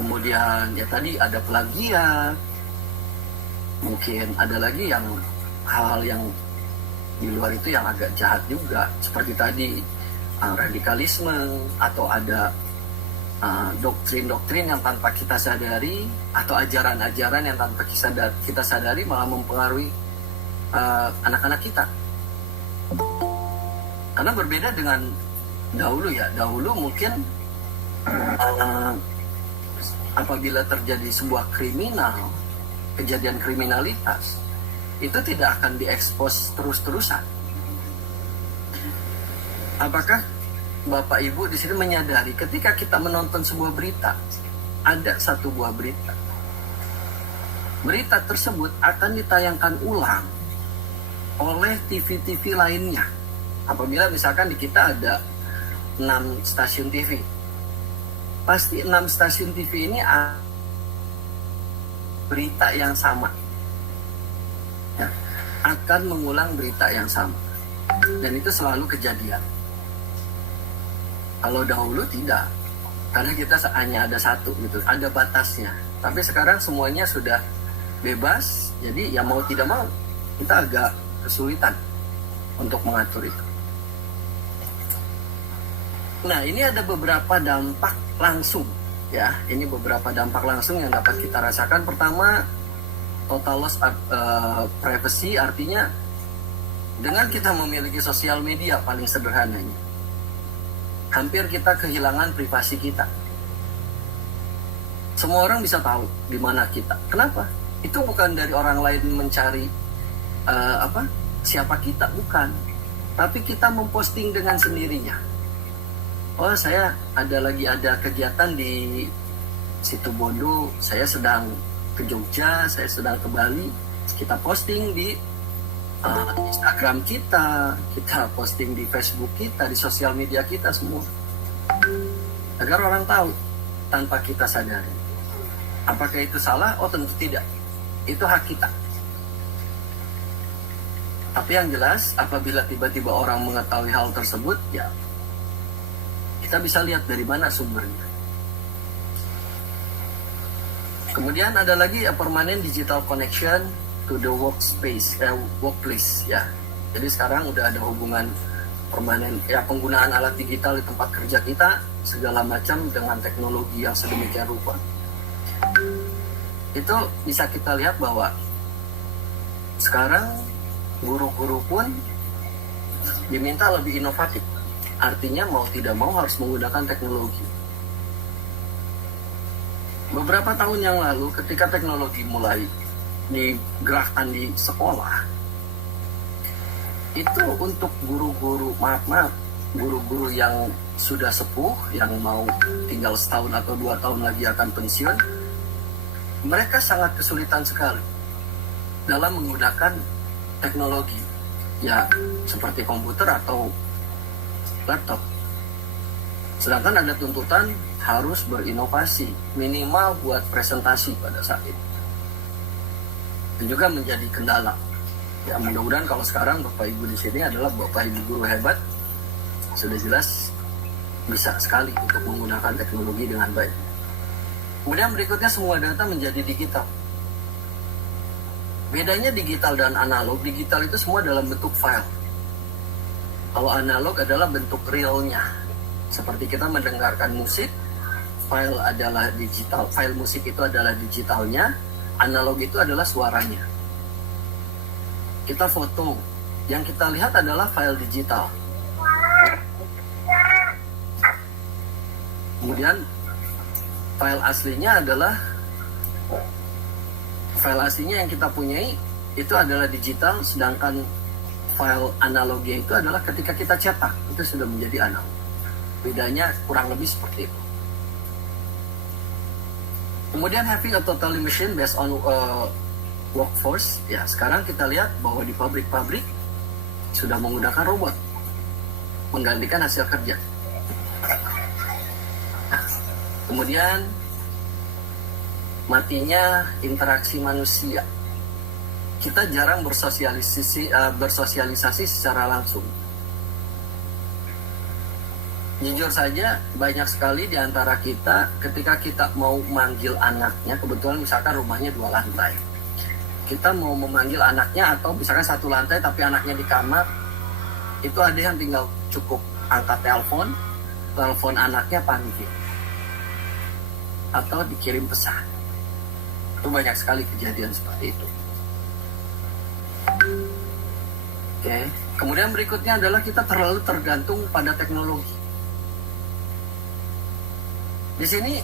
kemudian ya tadi ada plagiat, mungkin ada lagi yang hal-hal yang di luar itu yang agak jahat juga, seperti tadi radikalisme, atau ada doktrin-doktrin yang tanpa kita sadari, atau ajaran-ajaran yang tanpa kita sadari malah mempengaruhi anak-anak kita. Karena berbeda dengan dahulu ya, dahulu mungkin apabila terjadi sebuah kejadian kriminalitas, itu tidak akan diekspos terus-terusan. Apakah Bapak Ibu di sini menyadari ketika kita menonton sebuah berita, ada satu buah berita tersebut akan ditayangkan ulang oleh TV-TV lainnya. Apabila misalkan di kita ada 6 stasiun TV, pasti 6 stasiun TV ini berita yang sama, ya, akan mengulang berita yang sama, dan itu selalu kejadian. Kalau dahulu tidak, karena kita hanya ada satu gitu, ada batasnya. Tapi sekarang semuanya sudah bebas, jadi ya mau tidak mau kita agak kesulitan untuk mengatur itu. Nah, ini ada beberapa dampak langsung, ya. Ini beberapa dampak langsung yang dapat kita rasakan. Pertama, total loss privacy, artinya dengan kita memiliki sosial media paling sederhananya, hampir kita kehilangan privasi kita. Semua orang bisa tahu di mana kita. Kenapa? Itu bukan dari orang lain mencari siapa kita, bukan. Tapi kita memposting dengan sendirinya. Oh, saya ada kegiatan di situ Bondo, saya sedang ke Jogja, saya sedang ke Bali. Kita posting di Instagram kita posting di Facebook kita, di sosial media kita semua, agar orang tahu tanpa kita sadari. Apakah itu salah? Oh, tentu tidak. Itu hak kita. Tapi yang jelas, apabila tiba-tiba orang mengetahui hal tersebut, ya kita bisa lihat dari mana sumbernya. Kemudian ada lagi permanent digital connection to the workplace, ya. Jadi sekarang udah ada hubungan permanen, ya, penggunaan alat digital di tempat kerja kita, segala macam dengan teknologi yang sedemikian rupa. Itu bisa kita lihat bahwa sekarang guru-guru pun diminta lebih inovatif. Artinya mau tidak mau harus menggunakan teknologi. Beberapa tahun yang lalu ketika teknologi mulai digerakkan di sekolah, itu untuk guru-guru guru-guru yang sudah sepuh, yang mau tinggal setahun atau 2 tahun lagi akan pensiun, mereka sangat kesulitan sekali dalam menggunakan teknologi, ya, seperti komputer atau laptop. Sedangkan ada tuntutan harus berinovasi, minimal buat presentasi pada saat itu. Dan juga menjadi kendala. Ya, mudah-mudahan kalau sekarang Bapak Ibu di sini adalah Bapak Ibu guru hebat, sudah jelas bisa sekali untuk menggunakan teknologi dengan baik. Kemudian berikutnya, semua data menjadi digital. Bedanya digital dan analog, digital itu semua dalam bentuk file. Kalau analog adalah bentuk realnya. Seperti kita mendengarkan musik, file adalah digital, file musik itu adalah digitalnya, analog itu adalah suaranya. Kita foto, yang kita lihat adalah file digital. Kemudian file aslinya yang kita punyai itu adalah digital, sedangkan file analognya itu adalah ketika kita cetak, itu sudah menjadi analog. Bedanya kurang lebih seperti itu. Kemudian having a totally machine based on workforce, ya sekarang kita lihat bahwa di pabrik-pabrik sudah menggunakan robot menggantikan hasil kerja. Kemudian matinya interaksi manusia. Kita jarang bersosialisasi secara langsung. Jujur saja, banyak sekali di antara kita ketika kita mau manggil anaknya, kebetulan misalkan rumahnya 2 lantai. Kita mau memanggil anaknya atau misalkan 1 lantai tapi anaknya di kamar, itu ada yang tinggal cukup angkat telepon anaknya panggil. Atau dikirim pesan. Itu banyak sekali kejadian seperti itu. Oke. Kemudian berikutnya adalah kita terlalu tergantung pada teknologi. Di sini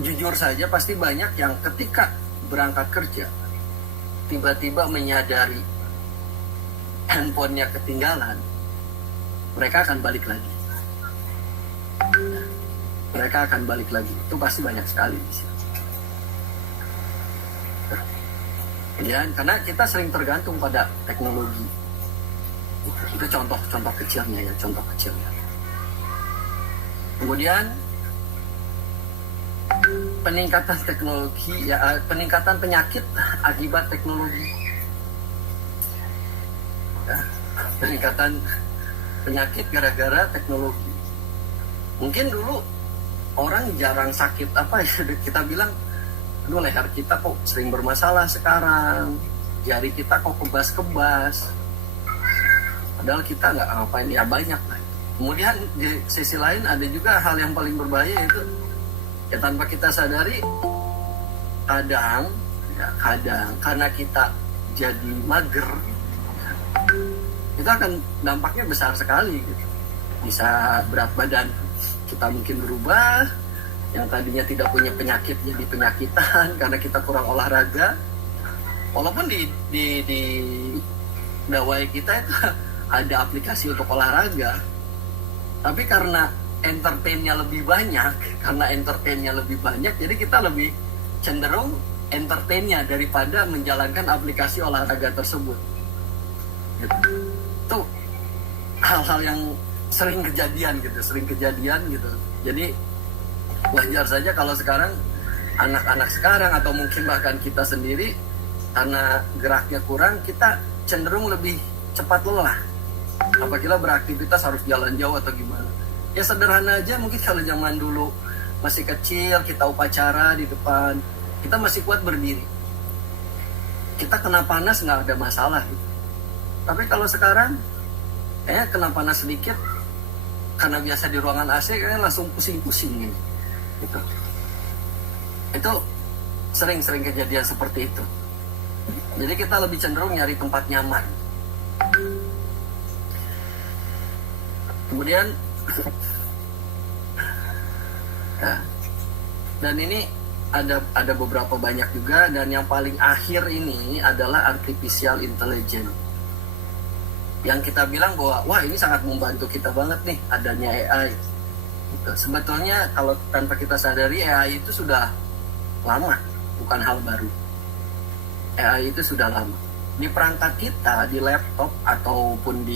jujur saja pasti banyak yang ketika berangkat kerja tiba-tiba menyadari handphonenya ketinggalan, mereka akan balik lagi. Mereka akan balik lagi. Itu pasti banyak sekali di sini. Ya, karena kita sering tergantung pada teknologi. Itu contoh kecilnya ya, contoh kecilnya. Kemudian peningkatan teknologi ya, peningkatan penyakit akibat teknologi. Ya, peningkatan penyakit gara-gara teknologi. Mungkin dulu orang jarang sakit kita bilang, aduh leher kita kok sering bermasalah sekarang, jari kita kok kebas-kebas, padahal kita nggak ngapain, ya banyak lah. Kemudian di sisi lain ada juga hal yang paling berbahaya, itu ya tanpa kita sadari, kadang karena kita jadi mager, itu akan dampaknya besar sekali gitu. Bisa berat badan kita mungkin berubah, yang tadinya tidak punya penyakit jadi penyakitan karena kita kurang olahraga. Walaupun di dawai kita itu ada aplikasi untuk olahraga, tapi karena entertainnya lebih banyak, jadi kita lebih cenderung entertainnya daripada menjalankan aplikasi olahraga tersebut. Gitu. Itu hal-hal yang sering kejadian gitu. Jadi wajar saja kalau sekarang anak-anak sekarang atau mungkin bahkan kita sendiri, karena geraknya kurang, kita cenderung lebih cepat lelah. Apabila beraktivitas harus jalan jauh atau gimana. Ya sederhana aja, mungkin kalau zaman dulu masih kecil, kita upacara di depan, kita masih kuat berdiri. Kita kena panas nggak ada masalah gitu. Tapi kalau sekarang kena panas sedikit, karena biasa di ruangan AC kayaknya langsung pusing-pusing gitu. Itu sering-sering kejadian seperti itu. Jadi kita lebih cenderung nyari tempat nyaman. Kemudian dan ini ada beberapa banyak juga, dan yang paling akhir ini adalah artificial intelligence. Yang kita bilang bahwa wah ini sangat membantu kita banget nih adanya AI. Gitu. Sebetulnya kalau tanpa kita sadari, AI itu sudah lama, bukan hal baru. AI itu sudah lama. Di perangkat kita, di laptop ataupun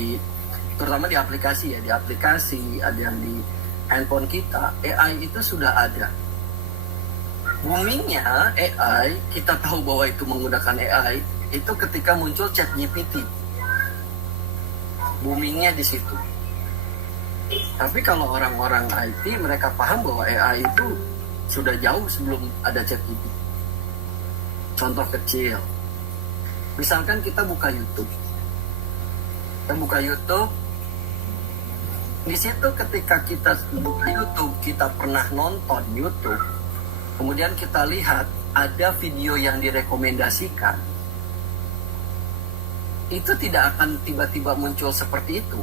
terutama di aplikasi ya, ada yang di handphone kita, AI itu sudah ada. Boomingnya AI, kita tahu bahwa itu menggunakan AI, itu ketika muncul ChatGPT. Boomingnya di situ. Tapi kalau orang-orang IT, mereka paham bahwa AI itu sudah jauh sebelum ada ChatGPT. Contoh kecil, misalkan kita buka YouTube. Di situ ketika kita buka YouTube, kita pernah nonton YouTube, kemudian kita lihat ada video yang direkomendasikan, itu tidak akan tiba-tiba muncul seperti itu.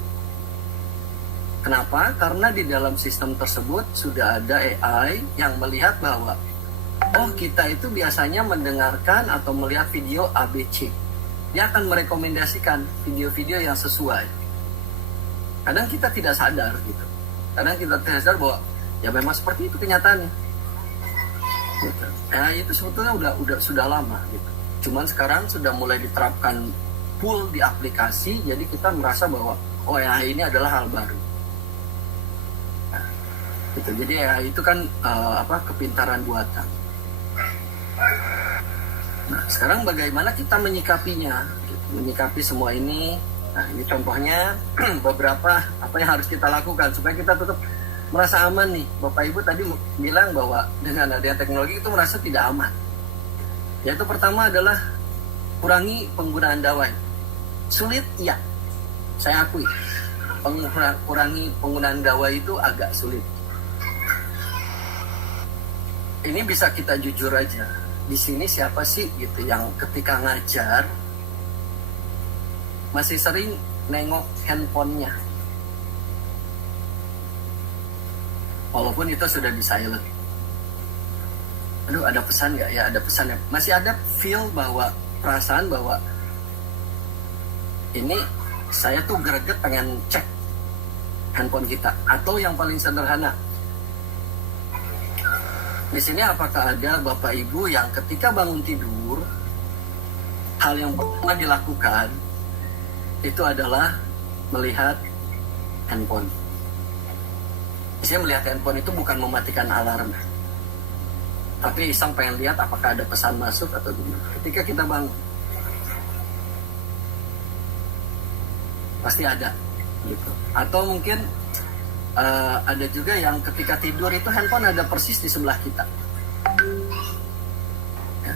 Kenapa? Karena di dalam sistem tersebut sudah ada AI yang melihat bahwa oh, kita itu biasanya mendengarkan atau melihat video ABC. Dia akan merekomendasikan video-video yang sesuai. Kadang kita tidak sadar gitu. Kadang kita tidak sadar bahwa ya memang seperti itu kenyataannya. Gitu. Nah, itu sebetulnya sudah lama gitu. Cuman sekarang sudah mulai diterapkan full di aplikasi, jadi kita merasa bahwa oh ya ini adalah hal baru. Nah, gitu. Jadi ya itu kan kepintaran buatan. Nah, sekarang bagaimana kita menyikapinya? Gitu. Menyikapi semua ini. Nah, ini contohnya beberapa apa yang harus kita lakukan supaya kita tetap merasa aman nih. Bapak Ibu tadi bilang bahwa dengan adanya teknologi itu merasa tidak aman. Yaitu pertama adalah kurangi penggunaan dawai. Sulit, iya. Saya akui. Kurangi penggunaan dawai itu agak sulit. Ini bisa kita jujur aja. Di sini siapa sih gitu yang ketika ngajar masih sering nengok handphonenya? Walaupun itu sudah di silent. Aduh, ada pesan nggak ya? Ada pesan ya? Masih ada feel bahwa, perasaan bahwa ini saya tuh greget pengen cek handphone kita. Atau yang paling sederhana, di sini apakah ada Bapak Ibu yang ketika bangun tidur, hal yang pertama dilakukan itu adalah melihat handphone? Saya melihat handphone itu bukan mematikan alarm, tapi iseng pengen lihat apakah ada pesan masuk atau gimana. Ketika kita bangun, pasti ada gitu. Atau mungkin ada juga yang ketika tidur itu handphone ada persis di sebelah kita. Ya.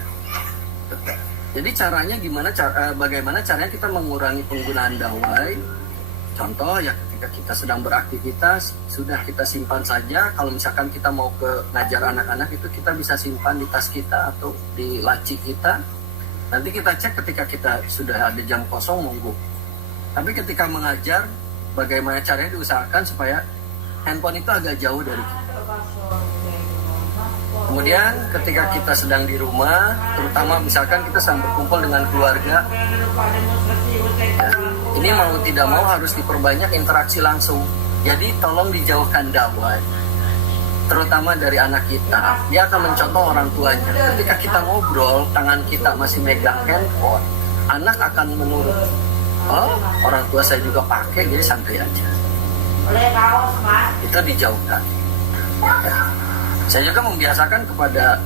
Jadi caranya gimana? Bagaimana caranya kita mengurangi penggunaan dawai? Contoh ya, ketika kita sedang beraktivitas, sudah kita simpan saja. Kalau misalkan kita mau ke ngajar anak-anak itu kita bisa simpan di tas kita atau di laci kita. Nanti kita cek ketika kita sudah ada jam kosong monggo. Tapi ketika mengajar, bagaimana caranya diusahakan supaya handphone itu agak jauh dari kita. Kemudian ketika kita sedang di rumah, terutama misalkan kita sedang berkumpul dengan keluarga, ya, ini mau tidak mau harus diperbanyak interaksi langsung. Jadi tolong dijauhkan dawai, terutama dari anak kita. Dia akan mencontoh orang tuanya. Ketika kita ngobrol, tangan kita masih megang handphone, anak akan menurut. Oh, orang tua saya juga pakai, jadi santai aja. Itu dijauhkan. Ya. Saya juga membiasakan kepada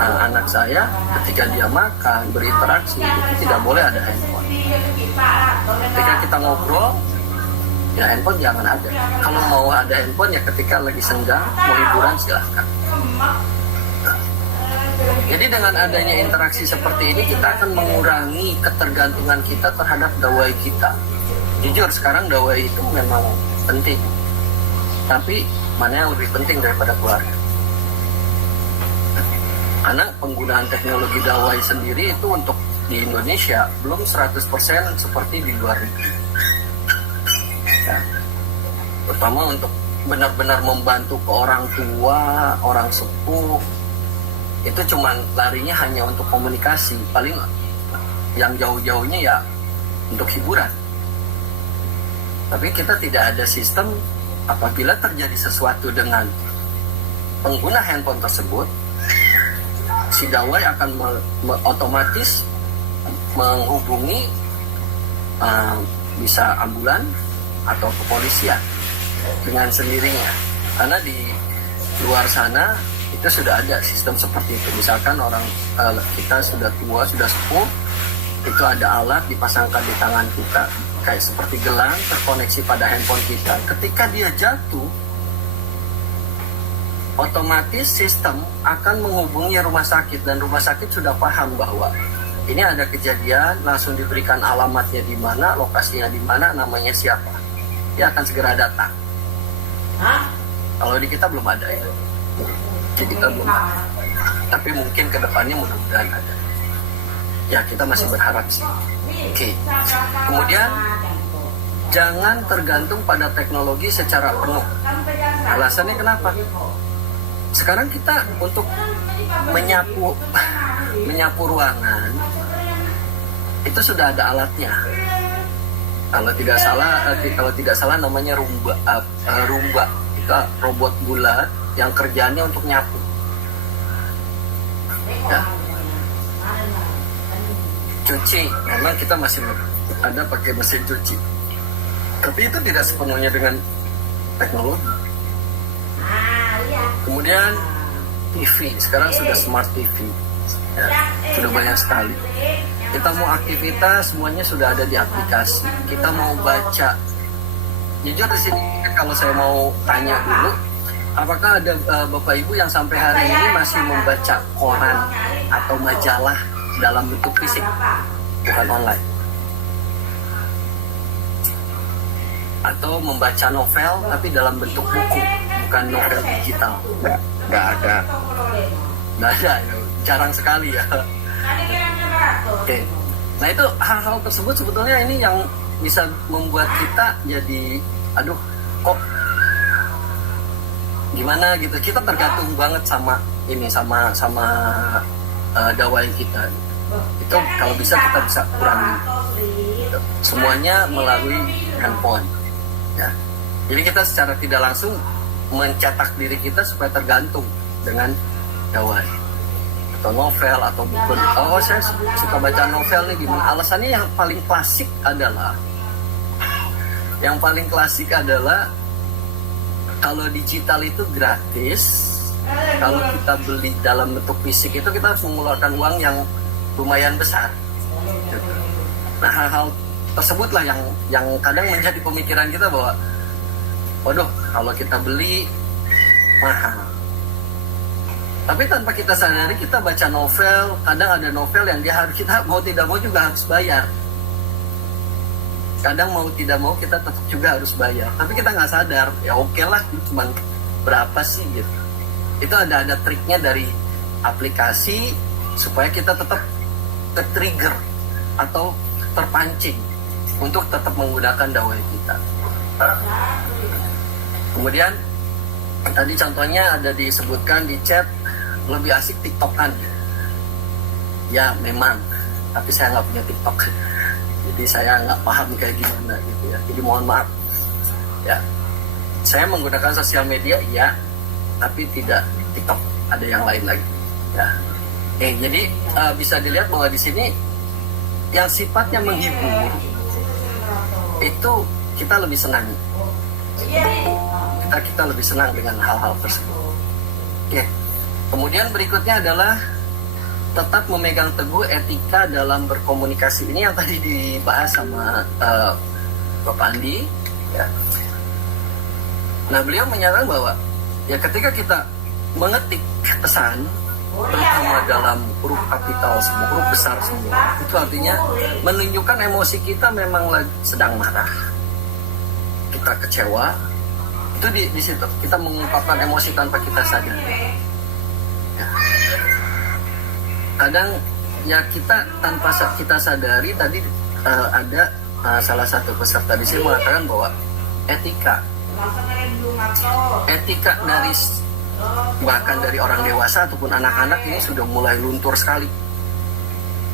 anak saya ketika dia makan, berinteraksi, itu tidak boleh ada handphone. Ketika kita ngobrol, ya handphone jangan ada. Kalau mau ada handphone ya ketika lagi senggang, mau hiburan silahkan. Jadi dengan adanya interaksi seperti ini, kita akan mengurangi ketergantungan kita terhadap dawai kita. Jujur sekarang dawai itu memang penting, tapi mana yang lebih penting daripada keluarga? Karena penggunaan teknologi dawai sendiri itu untuk di Indonesia belum 100% seperti di luar negeri. Ya. Pertama untuk benar-benar membantu ke orang tua, orang sepuh, itu cuman larinya hanya untuk komunikasi. Paling yang jauh-jauhnya ya untuk hiburan. Tapi kita tidak ada sistem apabila terjadi sesuatu dengan pengguna handphone tersebut, si dawai akan otomatis menghubungi bisa ambulan atau kepolisian dengan sendirinya. Karena di luar sana itu sudah ada sistem seperti itu. Misalkan orang kita sudah tua, sudah sepuh, itu ada alat dipasangkan di tangan kita, kayak seperti gelang terkoneksi pada handphone kita. Ketika dia jatuh, otomatis sistem akan menghubungi rumah sakit, dan rumah sakit sudah paham bahwa ini ada kejadian, langsung diberikan alamatnya di mana, lokasinya di mana, namanya siapa. Dia akan segera datang. Kalau di kita belum ada itu. Jadi kita belum, tapi mungkin kedepannya mudah-mudahan ada. Ya kita masih berharap sih. Oke. Kemudian jangan tergantung pada teknologi secara penuh. Alasannya kenapa? Sekarang kita untuk menyapu ruangan itu sudah ada alatnya. Kalau tidak salah namanya Roomba. Itu robot bulat yang kerjanya untuk nyapu. Ya. Cuci, memang kita masih ada pakai mesin cuci. Tapi itu tidak sepenuhnya dengan teknologi. Kemudian TV, sekarang sudah smart TV. Ya, sudah banyak sekali. Kita mau aktivitas semuanya sudah ada di aplikasi. Kita mau baca. Jujur di sini kalau saya mau tanya dulu, apakah ada Bapak Ibu yang sampai hari ini masih membaca koran atau majalah dalam bentuk fisik, bukan online? Atau membaca novel tapi dalam bentuk buku, bukan novel digital? Nggak ada. Nggak ada, jarang sekali ya. Oke. Nah itu hal-hal tersebut sebetulnya ini yang bisa membuat kita jadi, aduh kok gimana gitu. Kita tergantung banget sama ini, sama dawai kita. Itu kalau bisa kita bisa kurangi. Semuanya melalui handphone. Ya. Jadi kita secara tidak langsung mencetak diri kita supaya tergantung dengan dawai atau novel atau buku. Oh saya suka baca novel nih, gimana? Alasannya yang paling klasik adalah kalau digital itu gratis. Kalau kita beli dalam bentuk fisik itu kita harus mengeluarkan uang yang lumayan besar. Nah hal-hal tersebutlah yang kadang menjadi pemikiran kita bahwa waduh kalau kita beli mahal. Tapi tanpa kita sadari kita baca novel, kadang ada novel yang kita mau tidak mau juga harus bayar. Kadang mau tidak mau kita tetap juga harus bayar. Tapi kita nggak sadar, ya oke lah, cuma berapa sih gitu. Itu ada triknya dari aplikasi supaya kita tetap ter-trigger atau terpancing untuk tetap menggunakan dawai kita. Kemudian tadi contohnya ada disebutkan di chat, lebih asik TikTokan. Ya memang, tapi saya nggak punya TikTok, jadi saya nggak paham kayak gimana gitu ya. Jadi mohon maaf ya, saya menggunakan sosial media iya, tapi tidak TikTok, ada yang lain lagi ya. Jadi bisa dilihat bahwa di sini yang sifatnya menghibur itu kita lebih senang. Kita lebih senang dengan hal-hal tersebut. Oke. Kemudian berikutnya adalah tetap memegang teguh etika dalam berkomunikasi. Ini yang tadi dibahas sama Bapak Andi. Ya. Nah beliau menyatakan bahwa ya ketika kita mengetik pesan, terutama dalam huruf kapital semua, huruf besar semua, itu artinya menunjukkan emosi kita memang sedang marah, kita kecewa. Itu di situ kita mengungkapkan emosi tanpa kita sadar. Ya. Kadang ya kita tanpa kita sadari tadi ada salah satu peserta di sini mengatakan bahwa etika dari bahkan dari orang dewasa ataupun anak-anak ini sudah mulai luntur sekali.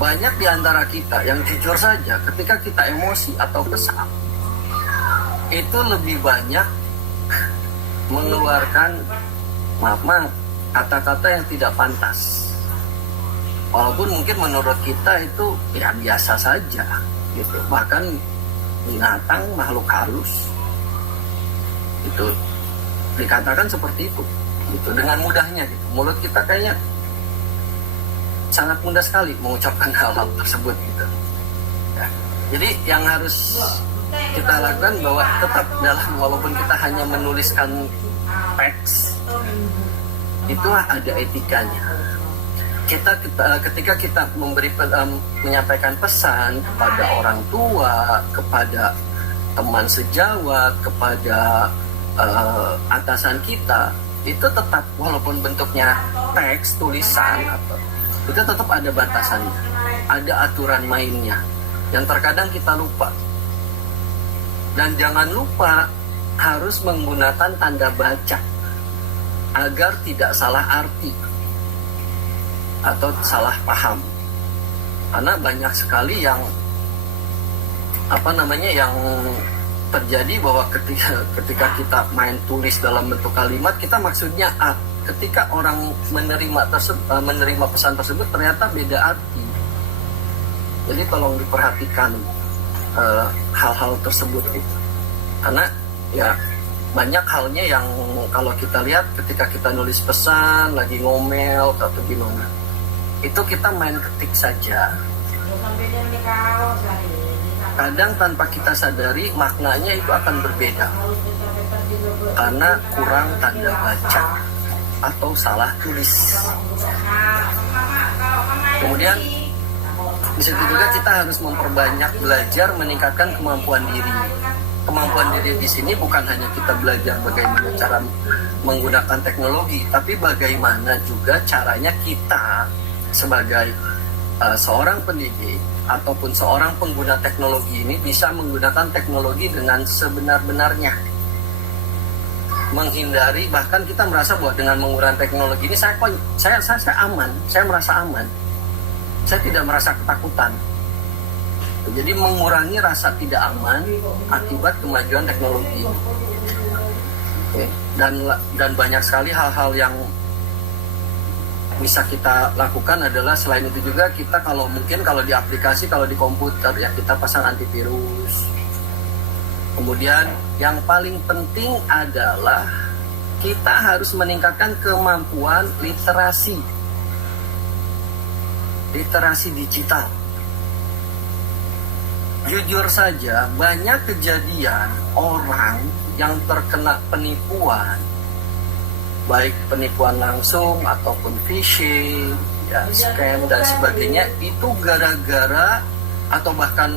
Banyak di antara kita yang jujur saja ketika kita emosi atau kesal itu lebih banyak mengeluarkan kata-kata yang tidak pantas, walaupun mungkin menurut kita itu ya biasa saja gitu. Bahkan binatang, makhluk halus itu dikatakan seperti itu gitu, dengan mudahnya gitu. Mulut kita kayaknya sangat mudah sekali mengucapkan hal-hal tersebut gitu ya. Jadi yang harus kita lakukan bahwa tetap dalam, walaupun kita hanya menuliskan teks, itu ada etikanya. Ketika kita menyampaikan pesan kepada orang tua, kepada teman sejawat, kepada atasan kita, itu tetap walaupun bentuknya teks, tulisan, atau itu tetap ada batasannya, ada aturan mainnya yang terkadang kita lupa. Dan jangan lupa harus menggunakan tanda baca agar tidak salah arti atau salah paham. Karena banyak sekali yang yang terjadi bahwa ketika kita main tulis dalam bentuk kalimat, kita maksudnya A. Ketika orang menerima pesan tersebut ternyata beda arti. Jadi tolong diperhatikan hal-hal tersebut itu. Karena ya banyak halnya yang kalau kita lihat ketika kita nulis pesan lagi ngomel atau gimana, itu kita main ketik saja. Kadang tanpa kita sadari maknanya itu akan berbeda karena kurang tanda baca atau salah tulis. Kemudian di situ juga kita harus memperbanyak belajar meningkatkan kemampuan diri. Kemampuan diri di sini bukan hanya kita belajar bagaimana cara menggunakan teknologi, tapi bagaimana juga caranya kita sebagai seorang pendidik ataupun seorang pengguna teknologi ini bisa menggunakan teknologi dengan sebenar-benarnya. Menghindari, bahkan kita merasa bahwa dengan menggunakan teknologi ini saya aman, saya merasa aman. Saya tidak merasa ketakutan. Jadi mengurangi rasa tidak aman akibat kemajuan teknologi. Oke. Dan banyak sekali hal-hal yang bisa kita lakukan adalah selain itu juga kita kalau di aplikasi, kalau di komputer ya kita pasang antivirus. Kemudian yang paling penting adalah kita harus meningkatkan kemampuan literasi digital. Jujur saja banyak kejadian orang yang terkena penipuan, baik penipuan langsung ataupun phishing, ya, scam dan sebagainya, itu gara-gara atau bahkan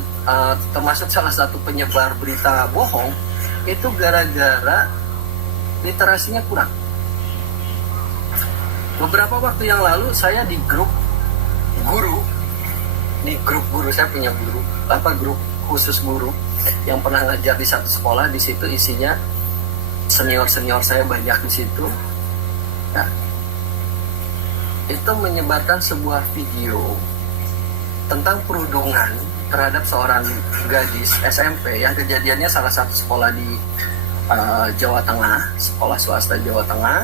termasuk salah satu penyebar berita bohong, itu gara-gara literasinya kurang. Beberapa waktu yang lalu saya di grup guru, saya punya grup khusus guru yang pernah ngajar di satu sekolah. Di situ isinya senior saya banyak di situ. Nah, itu menyebarkan sebuah video tentang perundungan terhadap seorang gadis SMP yang kejadiannya salah satu sekolah di Jawa Tengah, sekolah swasta Jawa Tengah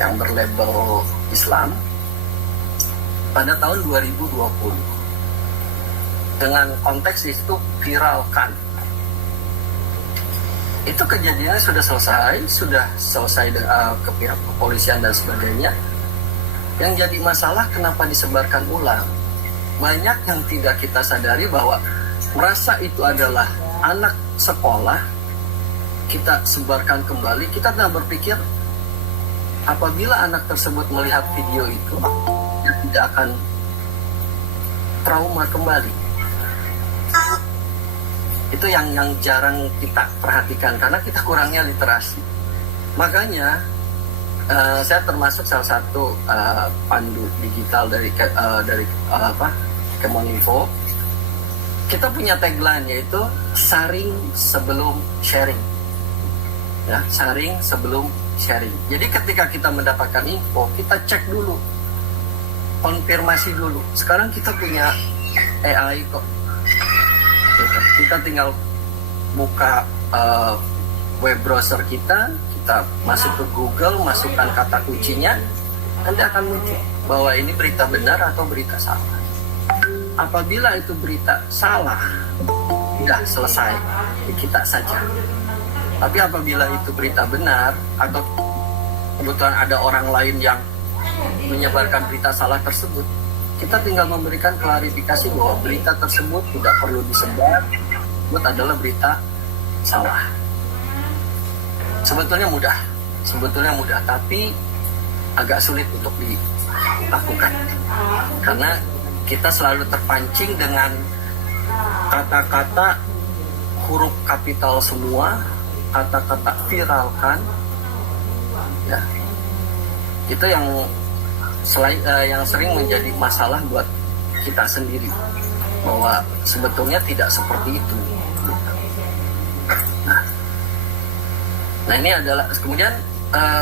yang berlabel Islam pada tahun 2020. Dengan konteks itu viralkan. Itu kejadiannya sudah selesai ke pihak kepolisian dan sebagainya. Yang jadi masalah kenapa disebarkan ulang? Banyak yang tidak kita sadari bahwa merasa itu adalah anak sekolah, kita sebarkan kembali. Kita tidak berpikir apabila anak tersebut melihat video itu, dia tidak akan trauma kembali. Itu yang jarang kita perhatikan karena kita kurangnya literasi. Makanya saya termasuk salah satu pandu digital dari Kemeninfo. Kita punya tagline yaitu saring sebelum sharing. Ya, saring sebelum sharing. Jadi ketika kita mendapatkan info, kita cek dulu, konfirmasi dulu. Sekarang kita punya AI kok. Kita tinggal buka web browser kita masuk ke Google, masukkan kata kuncinya, nanti akan muncul bahwa ini berita benar atau berita salah. Apabila itu berita salah, sudah selesai di kita saja. Tapi apabila itu berita benar atau kebetulan ada orang lain yang menyebarkan berita salah tersebut, kita tinggal memberikan klarifikasi bahwa berita tersebut tidak perlu disebar, itu adalah berita salah. Sebetulnya mudah, tapi agak sulit untuk dilakukan. Karena kita selalu terpancing dengan kata-kata huruf kapital semua, kata-kata viralkan, Ya, itu yang yang sering menjadi masalah buat kita sendiri, bahwa sebetulnya tidak seperti itu. Nah ini adalah kemudian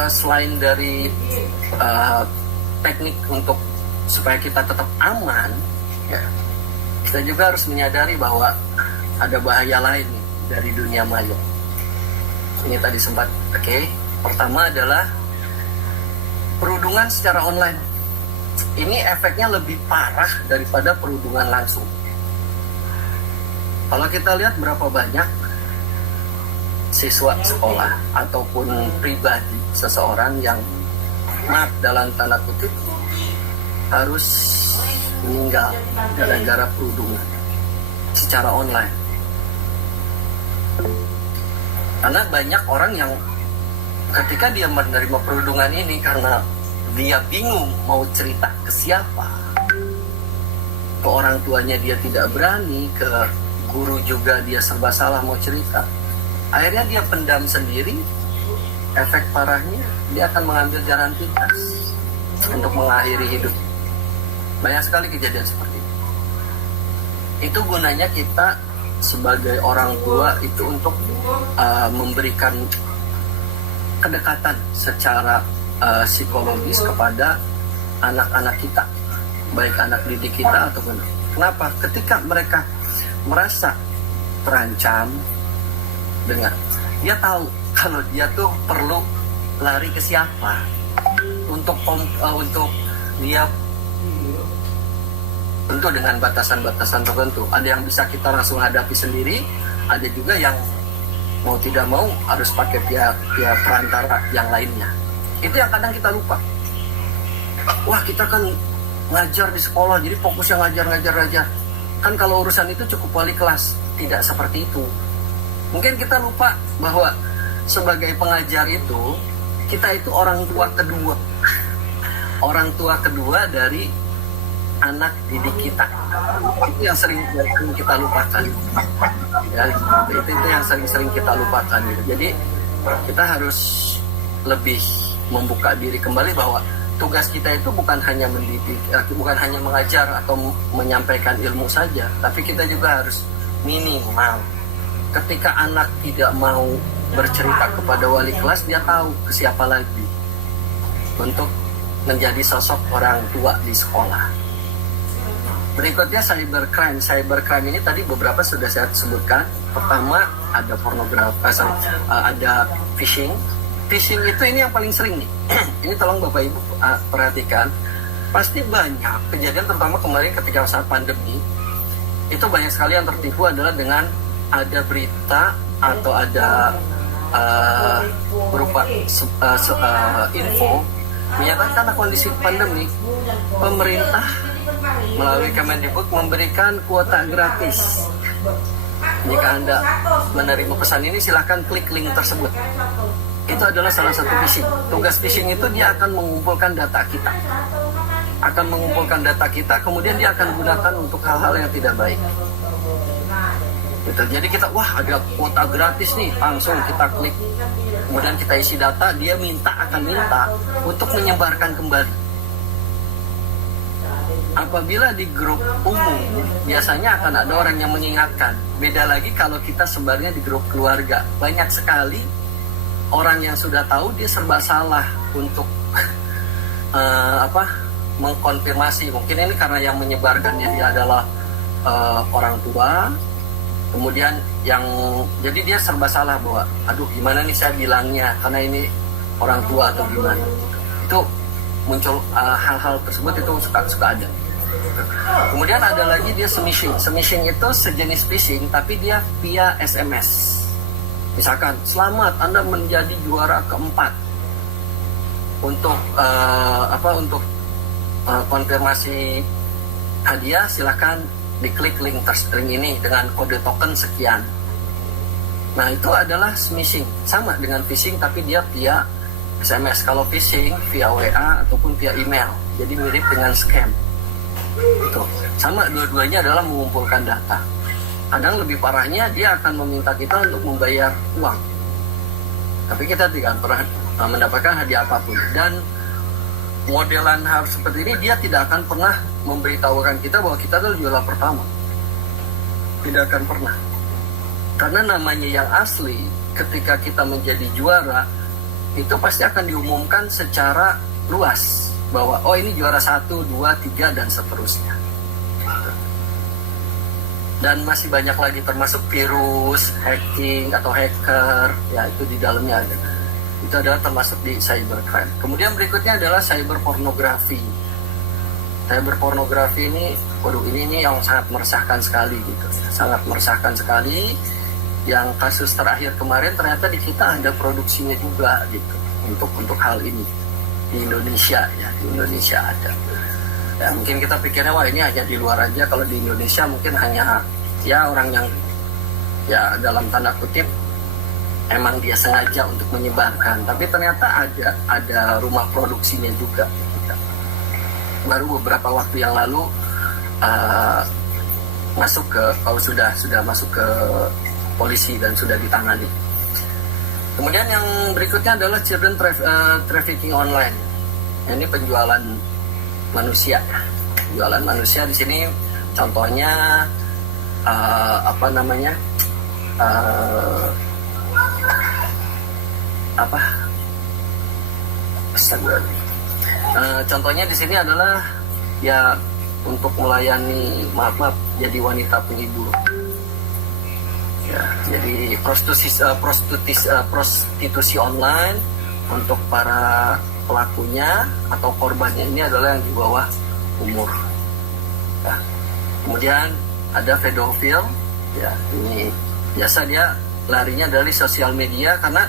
selain dari teknik untuk supaya kita tetap aman, ya, kita juga harus menyadari bahwa ada bahaya lain dari dunia maya. Ini tadi sempat pertama adalah perundungan secara online. Ini efeknya lebih parah daripada perundungan langsung. Kalau kita lihat berapa banyak siswa sekolah ataupun pribadi seseorang yang, maaf dalam tanda kutip, harus meninggal gara-gara perundungan secara online. Karena banyak orang yang ketika dia menerima perundungan ini karena dia bingung mau cerita ke siapa, ke orang tuanya dia tidak berani, ke guru juga dia serba salah mau cerita, akhirnya dia pendam sendiri. Efek parahnya dia akan mengambil jalan pintas untuk mengakhiri hidup. Banyak sekali kejadian seperti itu. Itu gunanya kita sebagai orang tua itu untuk memberikan kedekatan secara psikologis kepada anak-anak kita, baik anak didik kita ataupun. Kenapa? Ketika mereka merasa terancam, dengan dia tahu kalau dia tuh perlu lari ke siapa untuk dia, tentu dengan batasan-batasan tertentu. Ada yang bisa kita langsung hadapi sendiri, ada juga yang mau tidak mau harus pakai pihak perantara yang lainnya. Itu yang kadang kita lupa. Wah, kita kan ngajar di sekolah, jadi fokusnya ngajar. Kan kalau urusan itu cukup wali kelas. Tidak seperti itu. Mungkin kita lupa bahwa sebagai pengajar itu, kita itu orang tua kedua. Orang tua kedua dari anak didik kita. Itu yang sering kita lupakan. Ya, itu yang sering kita lupakan. Jadi kita harus lebih membuka diri kembali bahwa tugas kita itu bukan hanya mendidik, bukan hanya mengajar atau menyampaikan ilmu saja, tapi kita juga harus minimal ketika anak tidak mau bercerita kepada wali kelas, dia tahu ke siapa lagi untuk menjadi sosok orang tua di sekolah. Berikutnya cybercrime. Cybercrime ini tadi beberapa sudah saya sebutkan. Pertama ada pornografi, ada phishing. Phishing itu ini yang paling sering nih. Ini tolong Bapak Ibu perhatikan. Pasti banyak kejadian, terutama kemarin ketika saat pandemi. Itu banyak sekali yang tertipu adalah dengan ada berita atau ada berupa info menyatakan karena kondisi pandemi, pemerintah melalui Kemendikbud memberikan kuota gratis. Jika Anda menerima pesan ini, silahkan klik link tersebut. Itu adalah salah satu phishing. Tugas phishing itu dia akan mengumpulkan data kita. Kemudian dia akan gunakan untuk hal-hal yang tidak baik. Gitu. Jadi kita, wah ada kuota gratis nih, langsung kita klik. Kemudian kita isi data, dia akan minta untuk menyebarkan kembali. Apabila di grup umum, biasanya akan ada orang yang mengingatkan. Beda lagi kalau kita sebarnya di grup keluarga. Banyak sekali orang yang sudah tahu, dia serba salah untuk mengkonfirmasi. Mungkin ini karena yang menyebarkannya dia adalah orang tua. Kemudian jadi dia serba salah bahwa, aduh gimana nih saya bilangnya, karena ini orang tua atau gimana. Itu muncul hal-hal tersebut, itu suka ada. Kemudian ada lagi dia smishing. Smishing itu sejenis phishing, tapi dia via SMS. Misalkan, selamat Anda menjadi juara keempat. Untuk konfirmasi hadiah, silakan diklik link ini dengan kode token sekian. Nah, itu adalah smishing, sama dengan phishing tapi dia via SMS. Kalau phishing via WA ataupun via email, jadi mirip dengan scam. Itu sama, dua-duanya adalah mengumpulkan data. Kadang lebih parahnya dia akan meminta kita untuk membayar uang, tapi kita tidak mendapatkan hadiah apapun. Dan modelan hal seperti ini dia tidak akan pernah memberitahukan kita bahwa kita adalah juara pertama. Tidak akan pernah. Karena namanya yang asli, ketika kita menjadi juara, itu pasti akan diumumkan secara luas bahwa oh ini juara 1, 2, 3 dan seterusnya. Dan masih banyak lagi termasuk virus, hacking atau hacker, ya itu di dalamnya ada. Itu adalah termasuk di cybercrime. Kemudian berikutnya adalah cyberpornografi. Cyberpornografi ini, waduh ini yang sangat meresahkan sekali gitu, sangat meresahkan sekali. Yang kasus terakhir kemarin ternyata di kita ada produksinya juga gitu untuk hal ini di Indonesia ya, di Indonesia ada. Ya mungkin kita pikirnya wah ini hanya di luar aja, kalau di Indonesia mungkin hanya ya orang yang ya dalam tanda kutip emang dia sengaja untuk menyebarkan, tapi ternyata ada rumah produksinya juga. Baru beberapa waktu yang lalu masuk ke sudah masuk ke polisi dan sudah ditangani. Kemudian yang berikutnya adalah children trafficking online. Ini penjualan manusia. Penjualan manusia di sini contohnya contohnya di sini adalah ya untuk melayani maaf jadi wanita penghibur. Ya, jadi prostitusi online untuk para pelakunya atau korbannya ini adalah yang di bawah umur. Ya. Kemudian ada pedofil, ya ini biasa dia larinya dari sosial media karena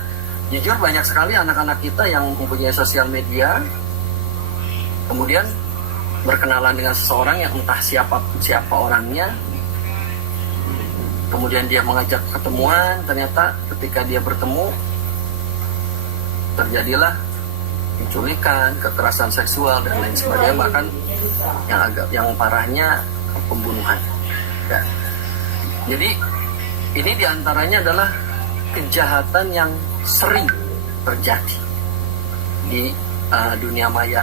jujur banyak sekali anak-anak kita yang mempunyai sosial media, kemudian berkenalan dengan seseorang yang entah siapa orangnya. Kemudian dia mengajak ketemuan, ternyata ketika dia bertemu terjadilah penculikan, kekerasan seksual dan lain sebagainya, bahkan yang parahnya pembunuhan. Ya. Jadi ini diantaranya adalah kejahatan yang sering terjadi di dunia maya,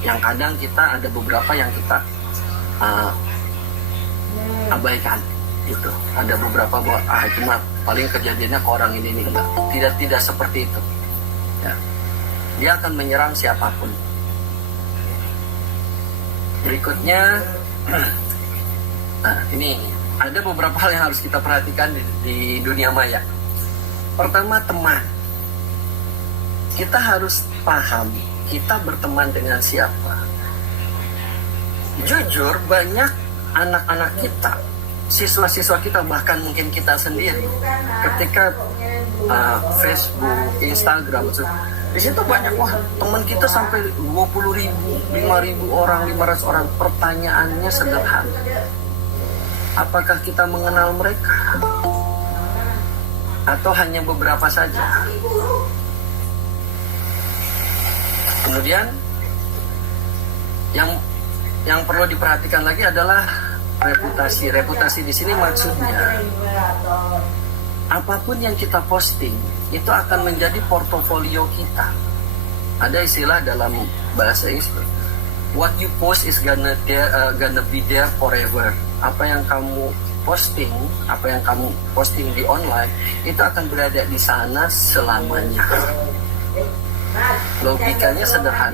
yang kadang kita ada beberapa yang kita abaikan. Gitu. Ada beberapa bahwa itu mah paling kejadiannya ke orang ini enggak. Tidak seperti itu. Ya. Dia akan menyerang siapapun. Berikutnya, nah ini ada beberapa hal yang harus kita perhatikan di dunia maya. Pertama, teman. Kita harus paham kita berteman dengan siapa. Jujur banyak anak-anak kita, siswa-siswa kita, bahkan mungkin kita sendiri ketika Facebook, Instagram, di situ banyak teman kita sampai 20.000, 5.000 orang, 500 orang. Pertanyaannya sederhana, apakah kita mengenal mereka atau hanya beberapa saja? Kemudian yang perlu diperhatikan lagi adalah reputasi. Reputasi di sini maksudnya apapun yang kita posting itu akan menjadi portofolio kita. Ada istilah dalam bahasa Inggris, what you post is gonna be there forever. Apa yang kamu posting di online itu akan berada di sana selamanya. Logikanya sederhana.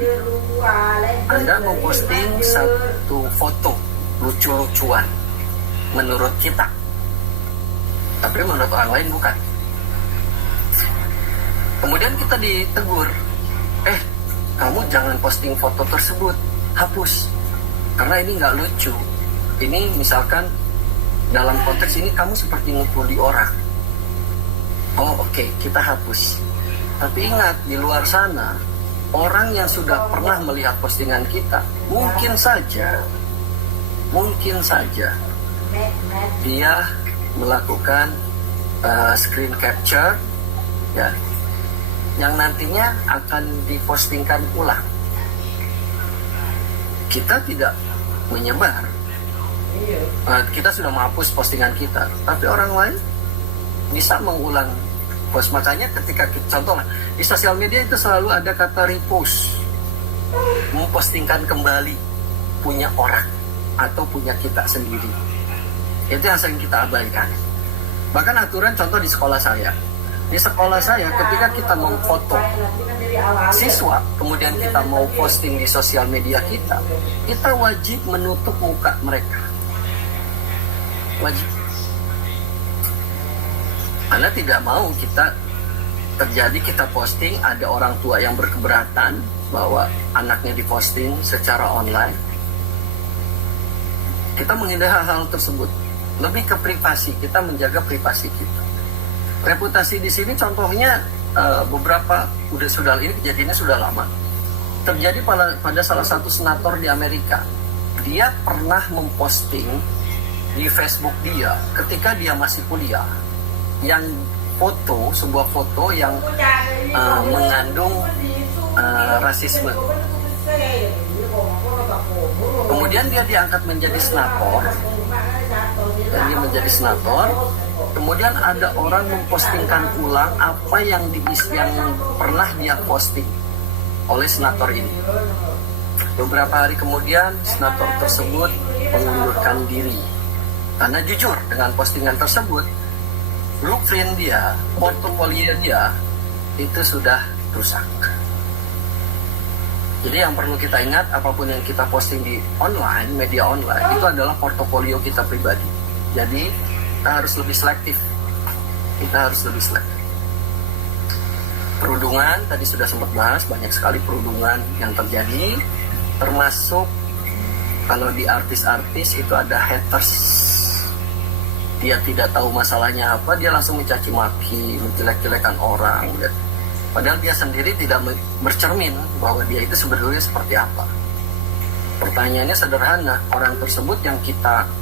Anda memposting satu foto lucu-lucuan menurut kita, tapi menurut orang lain bukan. Kemudian kita ditegur, kamu jangan posting foto tersebut, hapus karena ini nggak lucu. Ini misalkan dalam konteks ini kamu seperti ngebully orang. Oh oke, kita hapus. Tapi ingat, di luar sana orang yang sudah pernah melihat postingan kita mungkin saja dia melakukan screen capture, ya, yang nantinya akan dipostingkan ulang. Kita tidak menyebar, kita sudah menghapus postingan kita, tapi orang lain bisa mengulang repost. Makanya ketika contoh di sosial media itu selalu ada kata repost, mempostingkan kembali punya orang atau punya kita sendiri. Itu yang sering kita abaikan. Bahkan aturan contoh di sekolah saya. Di sekolah saya ketika kita memfoto siswa, kemudian kita mau posting di sosial media kita wajib menutup muka mereka. Wajib. Karena tidak mau kita posting, ada orang tua yang berkeberatan bahwa anaknya diposting secara online. Kita menghindari hal-hal tersebut. Lebih ke privasi, kita menjaga privasi kita. Reputasi di sini contohnya ini kejadiannya sudah lama. Terjadi pada salah satu senator di Amerika. Dia pernah memposting di Facebook dia ketika dia masih kuliah yang sebuah foto yang mengandung rasisme. Kemudian dia diangkat menjadi senator. Dan dia menjadi senator. Kemudian ada orang mempostingkan ulang apa yang pernah dia posting oleh senator ini. Beberapa hari kemudian senator tersebut mengundurkan diri karena jujur dengan postingan tersebut, blueprint dia, portofolio dia itu sudah rusak. Jadi yang perlu kita ingat, apapun yang kita posting di online, media online, itu adalah portofolio kita pribadi. Jadi kita harus lebih selektif. Perundungan, tadi sudah sempat bahas, banyak sekali perundungan yang terjadi. Termasuk kalau di artis-artis itu ada haters. Dia tidak tahu masalahnya apa, dia langsung mencaci maki, menjelek-jelekan orang. Padahal dia sendiri tidak bercermin bahwa dia itu sebenarnya seperti apa. Pertanyaannya sederhana, orang tersebut yang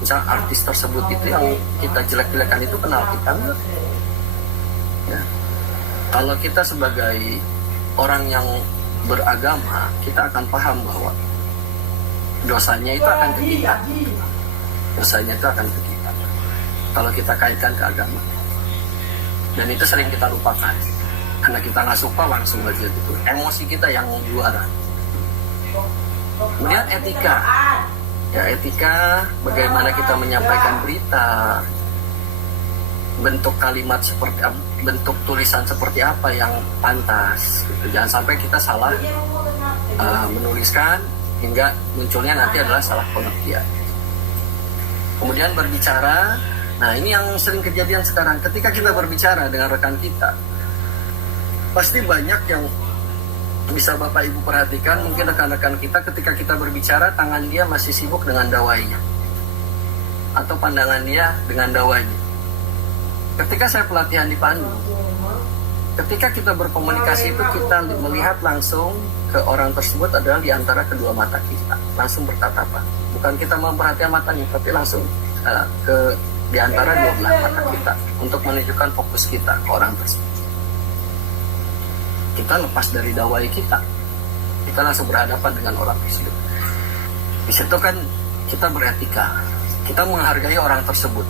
misal artis tersebut itu yang kita jelek-jelekan itu kenal kita enggak? Ya. Kalau kita sebagai orang yang beragama, kita akan paham bahwa dosanya itu akan ke kita. Kalau kita kaitkan ke agama. Dan itu sering kita lupakan. Karena kita nggak suka langsung aja gitu. Emosi kita yang juara. Kemudian etika. Ya, etika bagaimana kita menyampaikan berita, bentuk kalimat seperti bentuk tulisan seperti apa yang pantas gitu. Jangan sampai kita salah menuliskan hingga munculnya nanti adalah salah pengertian. Kemudian berbicara. Nah, ini yang sering kejadian sekarang. Ketika kita berbicara dengan rekan kita, pasti banyak yang bisa Bapak Ibu perhatikan, mungkin rekan-rekan kita ketika kita berbicara, tangan dia masih sibuk dengan dawainya. Atau pandangan dia dengan dawainya. Ketika saya pelatihan di Pandu, ketika kita berkomunikasi itu kita melihat langsung ke orang tersebut adalah di antara kedua mata kita. Langsung bertatapan. Bukan kita memperhatikan matanya, tapi langsung di antara dua belah mata kita. Untuk menunjukkan fokus kita ke orang tersebut. Kita lepas dari dawai kita langsung berhadapan dengan orang tersebut. Di situ kan kita beretika, kita menghargai orang tersebut.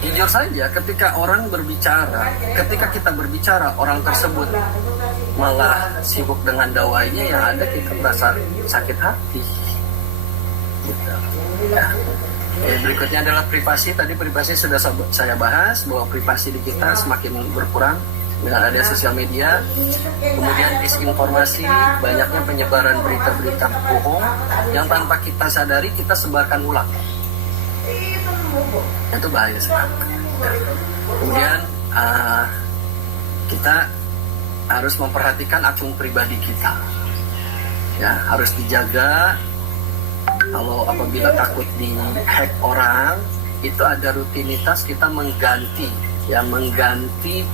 Jujur saja, ketika kita berbicara, orang tersebut malah sibuk dengan dawainya, yang ada kita merasa sakit hati. Gitu. Ya. Berikutnya adalah privasi. Tadi privasi sudah saya bahas bahwa privasi di kita semakin berkurang dengan ada sosial media. Kemudian disinformasi, banyaknya penyebaran berita-berita bohong yang tanpa kita sadari kita sebarkan ulang. Itu bahaya sekali. Kemudian kita harus memperhatikan akun pribadi kita. Ya, harus dijaga. Kalau apabila takut di-hack orang, itu ada rutinitas kita mengganti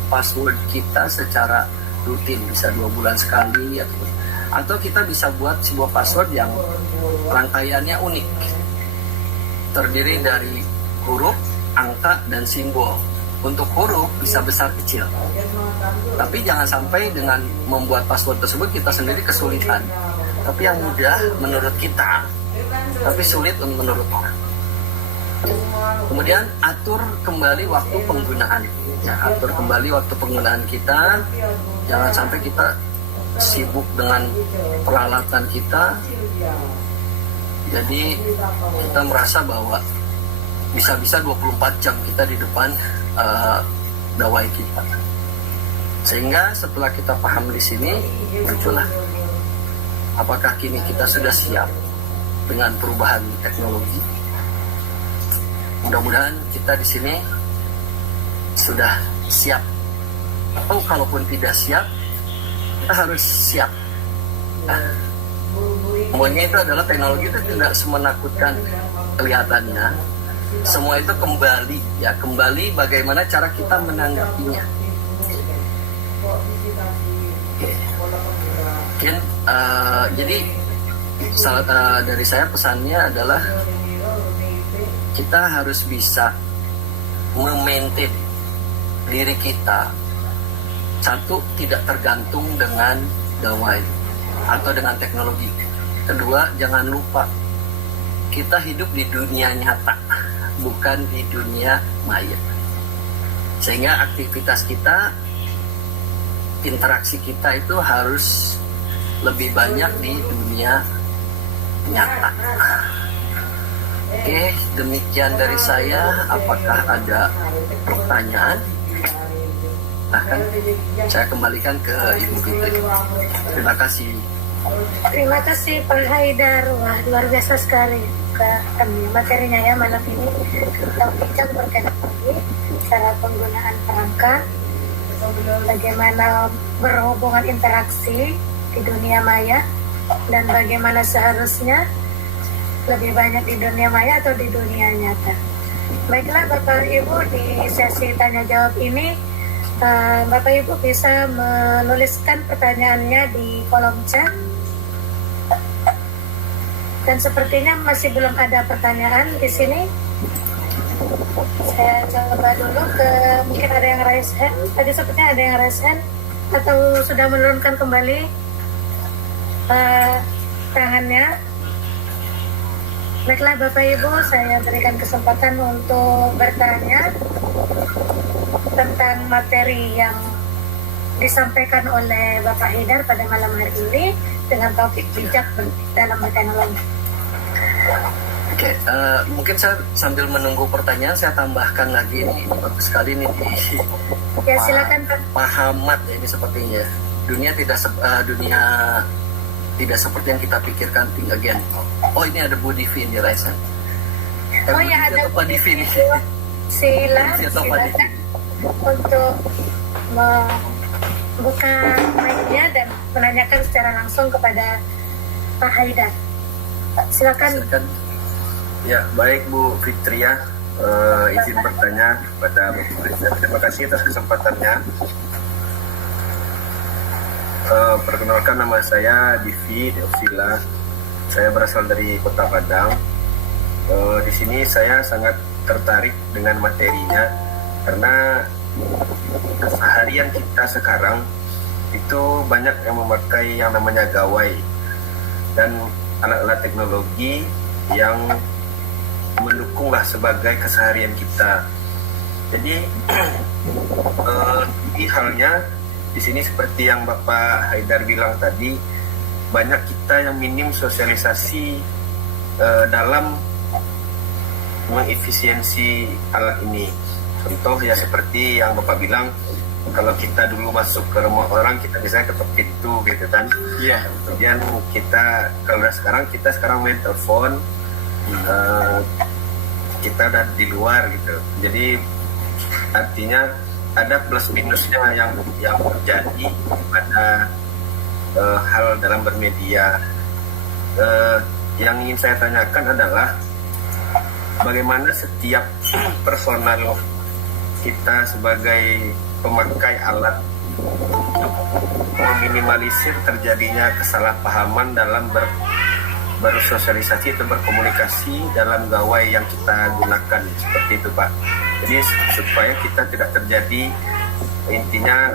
password kita secara rutin, bisa 2 bulan sekali atau kita bisa buat sebuah password yang rangkaiannya unik, terdiri dari huruf, angka, dan simbol. Untuk huruf bisa besar kecil, tapi jangan sampai dengan membuat password tersebut kita sendiri kesulitan. Tapi yang mudah menurut kita, tapi sulit menurut orang. Kemudian atur kembali waktu penggunaan. Ya, atur kembali waktu penggunaan kita. Jangan sampai kita sibuk dengan peralatan kita. Jadi kita merasa bahwa bisa-bisa 24 jam kita di depan gawai kita. Sehingga setelah kita paham di sini, muncullah apakah kini kita sudah siap dengan perubahan teknologi. Mudah-mudahan kita di sini sudah siap. Atau kalaupun tidak siap, kita harus siap. Semuanya itu adalah teknologi itu tidak semenakutkan kelihatannya. Semua itu kembali bagaimana cara kita menanggapinya. Mungkin jadi dari saya pesannya adalah kita harus bisa memaintain diri kita. Satu, tidak tergantung dengan gawai atau dengan teknologi. Kedua, jangan lupa kita hidup di dunia nyata, bukan di dunia maya. Sehingga aktivitas kita, interaksi kita itu harus lebih banyak di dunia nyata. Oke, demikian dari saya. Apakah ada pertanyaan? Bahkan saya kembalikan ke Ibu Fitri. Terima kasih. Terima kasih Pak Haidar. Wah, luar biasa sekali materinya ya malam ini. Kita bincang berkaitan lagi cara penggunaan perangkat, bagaimana berhubungan interaksi di dunia maya, dan bagaimana seharusnya lebih banyak di dunia maya atau di dunia nyata. Baiklah Bapak Ibu, di sesi tanya jawab ini Bapak Ibu bisa menuliskan pertanyaannya di kolom chat. Dan sepertinya masih belum ada pertanyaan di sini. Saya coba dulu mungkin ada yang raise hand. Tadi sepertinya ada yang raise hand atau sudah menurunkan kembali tangannya. Baiklah Bapak Ibu, saya berikan kesempatan untuk bertanya tentang materi yang disampaikan oleh Bapak Haidar pada malam hari ini dengan topik bijak dalam berteknologi. Oke, mungkin saya sambil menunggu pertanyaan, saya tambahkan lagi ini bagus sekali nih di Ya silakan Pak. Pak Hamad ini sepertinya dunia tidak seperti yang kita pikirkan tinggal again. Oh ini ada Bu Divi ini Raisa. Oh ya ada Pak Divi nih. Silakan untuk membuka mic-nya dan menanyakan secara langsung kepada Pak Haidar. Silakan. Ya, baik Bu Fitria, izin bertanya pada Bu Fitria. Terima kasih atas kesempatannya. Perkenalkan, nama saya Divi Deofila. Saya berasal dari Kota Padang. Di sini saya sangat tertarik dengan materinya karena keseharian kita sekarang itu banyak yang memakai yang namanya gawai dan alat-alat teknologi yang mendukunglah sebagai keseharian kita. Jadi di halnya di sini seperti yang Bapak Haidar bilang tadi, banyak kita yang minim sosialisasi dalam mengefisiensi alat ini. Contoh ya seperti yang Bapak bilang, kalau kita dulu masuk ke rumah orang kita biasanya ketok pintu gitu kan. Iya. Kemudian kalau kita sekarang main telepon, kita udah di luar gitu. Jadi artinya ada plus minusnya yang terjadi pada hal dalam bermedia. Yang ingin saya tanyakan adalah bagaimana setiap personal kita sebagai pemakai alat untuk meminimalisir terjadinya kesalahpahaman dalam bersosialisasi atau berkomunikasi dalam gawai yang kita gunakan, seperti itu Pak. Jadi supaya kita tidak terjadi intinya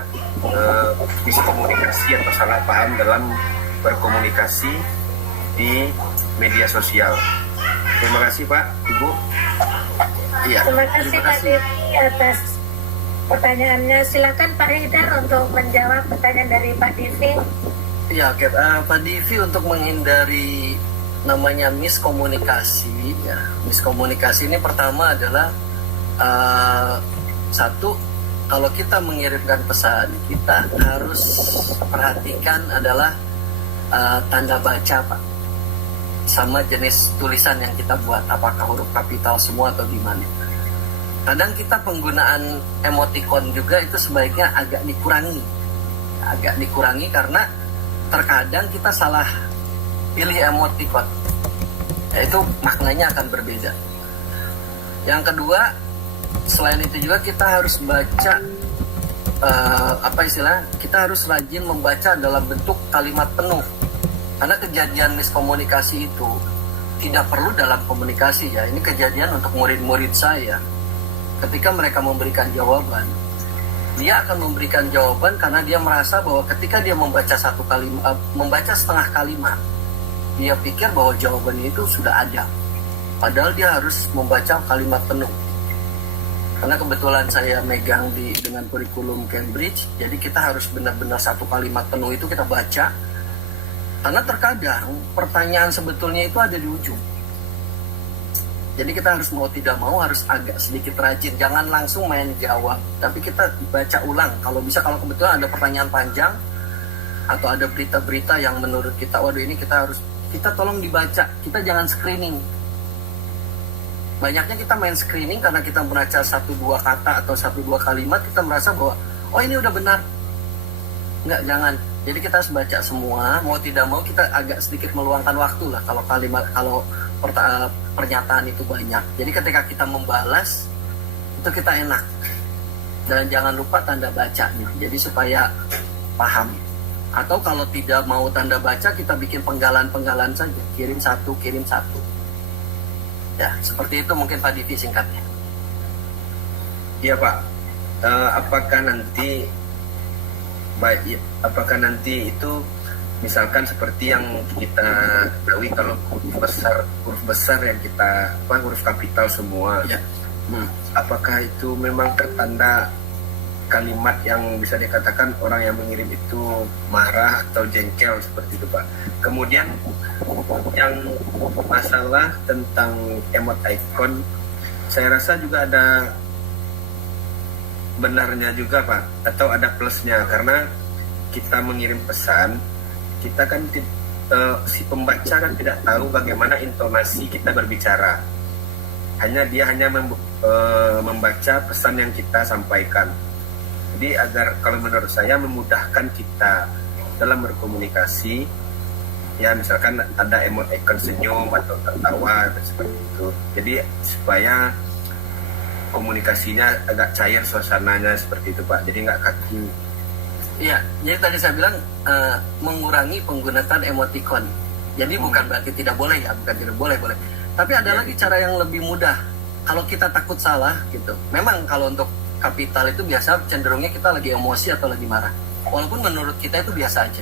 miskomunikasi atau salah paham dalam berkomunikasi di media sosial. Terima kasih Pak, Ibu. Iya. Terima kasih Pak Divi atas pertanyaannya. Silakan Pak Haidar untuk menjawab pertanyaan dari Pak Divi. Ya, oke. Pak Divi, untuk menghindari namanya miskomunikasi, ya. Miskomunikasi ini pertama adalah satu, kalau kita mengirimkan pesan, kita harus perhatikan adalah tanda baca, Pak. Sama jenis tulisan yang kita buat, apakah huruf kapital semua atau gimana. Kadang kita penggunaan emoticon juga itu sebaiknya agak dikurangi karena terkadang kita salah pilih emoticon, itu maknanya akan berbeda. Yang kedua, selain itu juga kita harus baca kita harus rajin membaca dalam bentuk kalimat penuh. Karena kejadian miskomunikasi itu tidak perlu dalam komunikasi, ya. Ini kejadian untuk murid-murid saya. Ketika mereka memberikan jawaban, dia akan memberikan jawaban karena dia merasa bahwa ketika dia membaca membaca setengah kalimat, dia pikir bahwa jawabannya itu sudah ada. Padahal dia harus membaca kalimat penuh. Karena kebetulan saya megang dengan kurikulum Cambridge, jadi kita harus benar-benar satu kalimat penuh itu kita baca. Karena terkadang pertanyaan sebetulnya itu ada di ujung. Jadi kita harus mau tidak mau harus agak sedikit rajin. Jangan langsung main jawab, tapi kita baca ulang. Kalau bisa, kalau kebetulan ada pertanyaan panjang atau ada berita-berita yang menurut kita, waduh ini kita tolong dibaca. Kita jangan screening. Banyaknya kita main screening karena kita membaca 1-2 kata atau 1-2 kalimat, kita merasa bahwa oh ini udah benar. Enggak, jangan. Jadi kita harus baca semua, mau tidak mau kita agak sedikit meluangkan waktu lah kalau pernyataan itu banyak. Jadi ketika kita membalas, itu kita enak. Dan jangan lupa tanda bacanya, jadi supaya paham. Atau kalau tidak mau tanda baca, kita bikin penggalan-penggalan saja, kirim satu. Ya, seperti itu mungkin Pak Divi singkatnya. Iya Pak, apakah nanti itu misalkan seperti yang kita ketahui kalau huruf besar yang kita huruf kapital semua, Ya. Apakah itu memang tertanda kalimat yang bisa dikatakan orang yang mengirim itu marah atau jengkel seperti itu Pak? Kemudian yang masalah tentang emot icon, saya rasa juga ada benarnya juga Pak, atau ada plusnya, karena kita mengirim pesan, kita kan si pembaca kan tidak tahu bagaimana intonasi kita berbicara. Dia hanya membaca pesan yang kita sampaikan. Jadi kalau menurut saya memudahkan kita dalam berkomunikasi, ya misalkan ada emot icon senyum atau tertawa dan seperti itu. Jadi supaya komunikasinya agak cair suasananya seperti itu Pak, jadi nggak kaku. Iya, jadi tadi saya bilang mengurangi penggunaan emoticon. Jadi bukan berarti tidak boleh, ya, bukan tidak boleh. Tapi ada lagi cara yang lebih mudah. Kalau kita takut salah gitu, memang kalau untuk kapital itu biasa cenderungnya kita lagi emosi atau lagi marah. Walaupun menurut kita itu biasa aja.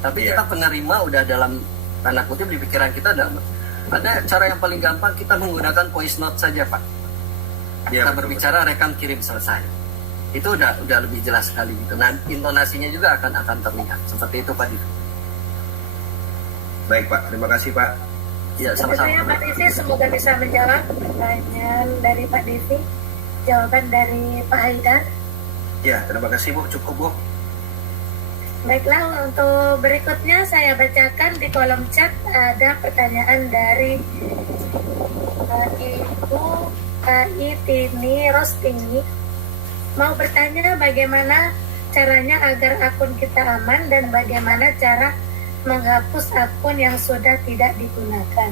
Tapi kita penerima udah dalam tanda kutip di pikiran kita ada cara yang paling gampang, kita menggunakan voice note saja Pak. Kita berbicara, rekam, kirim, selesai. Itu udah lebih jelas sekali gitu. Nah, intonasinya juga akan terlihat. Seperti itu Pak Divi. Baik Pak, terima kasih Pak. Ya, sama-sama. Pak Divi, semoga bisa menjawab pertanyaan dari Pak Divi. Jawaban dari Pak Haidar. Ya, terima kasih Bu, cukup Bu. Baiklah, untuk berikutnya saya bacakan di kolom chat ada pertanyaan dari Ibu Tini Rostini. Mau bertanya bagaimana caranya agar akun kita aman dan bagaimana cara menghapus akun yang sudah tidak digunakan.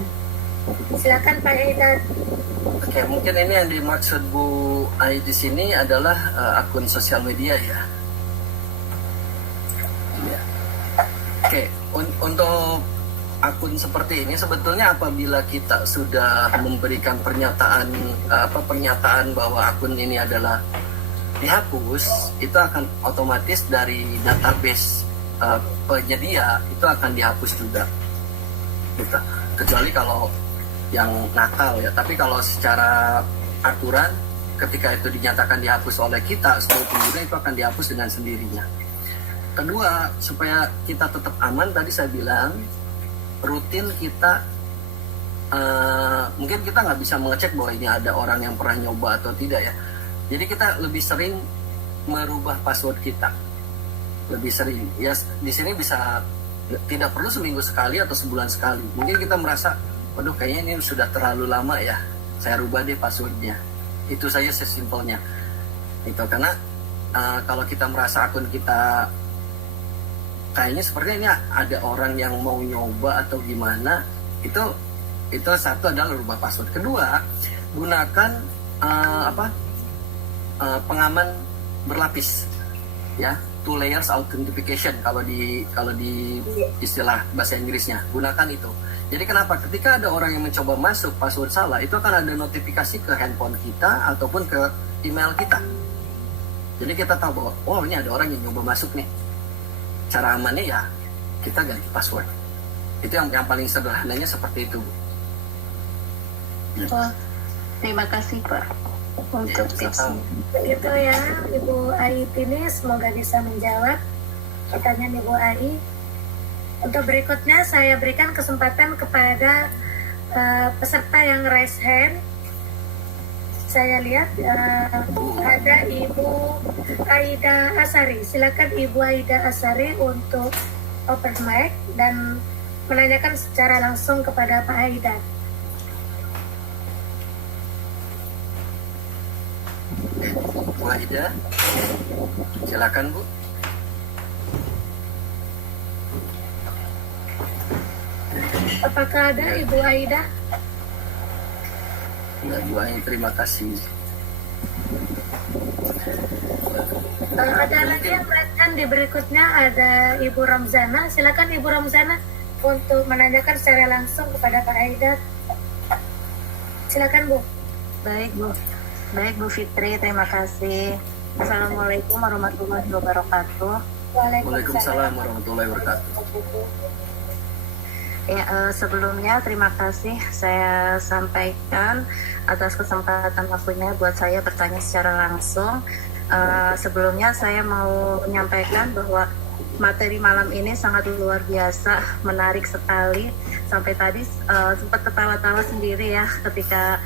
Silakan Pak Haidar. Oke, mungkin ini yang dimaksud Bu Ai di sini adalah akun sosial media ya. Ya. Oke, untuk akun seperti ini sebetulnya apabila kita sudah memberikan pernyataan bahwa akun ini adalah dihapus, itu akan otomatis dari database penyedia itu akan dihapus juga. Gitu. Kecuali kalau yang nakal ya. Tapi kalau secara aturan, ketika itu dinyatakan dihapus oleh kita sebagai pengguna, itu akan dihapus dengan sendirinya. Kedua, supaya kita tetap aman, tadi saya bilang rutin kita mungkin kita nggak bisa mengecek bahwa ini ada orang yang pernah nyoba atau tidak ya. Jadi kita lebih sering merubah password kita, lebih sering ya. Di sini bisa tidak perlu seminggu sekali atau sebulan sekali. Mungkin kita merasa, waduh kayaknya ini sudah terlalu lama ya, saya rubah deh passwordnya. Itu saja sesimpelnya. Itu karena kalau kita merasa akun kita kayaknya sepertinya ini ada orang yang mau nyoba atau gimana, itu satu adalah rubah password. Kedua, gunakan pengaman berlapis ya, two layers authentication kalau di istilah bahasa Inggrisnya, gunakan itu. Jadi kenapa? Ketika ada orang yang mencoba masuk password salah, itu akan ada notifikasi ke handphone kita ataupun ke email kita. Jadi kita tahu bahwa oh ini ada orang yang nyoba masuk nih. Cara amannya ya kita ganti password. Itu yang paling sederhananya seperti itu, Bu. Oh, terima kasih Pak untuk tipsnya. Begitu ya Ibu Ai ini, semoga bisa menjawab pertanyaan Ibu Ai. Untuk berikutnya saya berikan kesempatan kepada peserta yang raise hand. Saya lihat ada Ibu Aida Asari. Silakan Ibu Aida Asari untuk open mic dan menanyakan secara langsung kepada Pak Aida. Bu Aida, silakan Bu. Apakah ada Ibu Aida? Enggak, Bu Aida, terima kasih. Ada lagi yang melakukan di berikutnya, ada Ibu Ramzana. Silakan Ibu Ramzana untuk menanyakan secara langsung kepada Pak Aida. Silakan Bu. Baik Bu Fitri, terima kasih. Assalamualaikum warahmatullahi wabarakatuh. Waalaikumsalam warahmatullahi wabarakatuh. Ya, sebelumnya terima kasih saya sampaikan atas kesempatan waktunya buat saya bertanya secara langsung. Sebelumnya saya mau menyampaikan bahwa materi malam ini sangat luar biasa, menarik sekali. Sampai tadi sempat ketawa-tawa sendiri ya ketika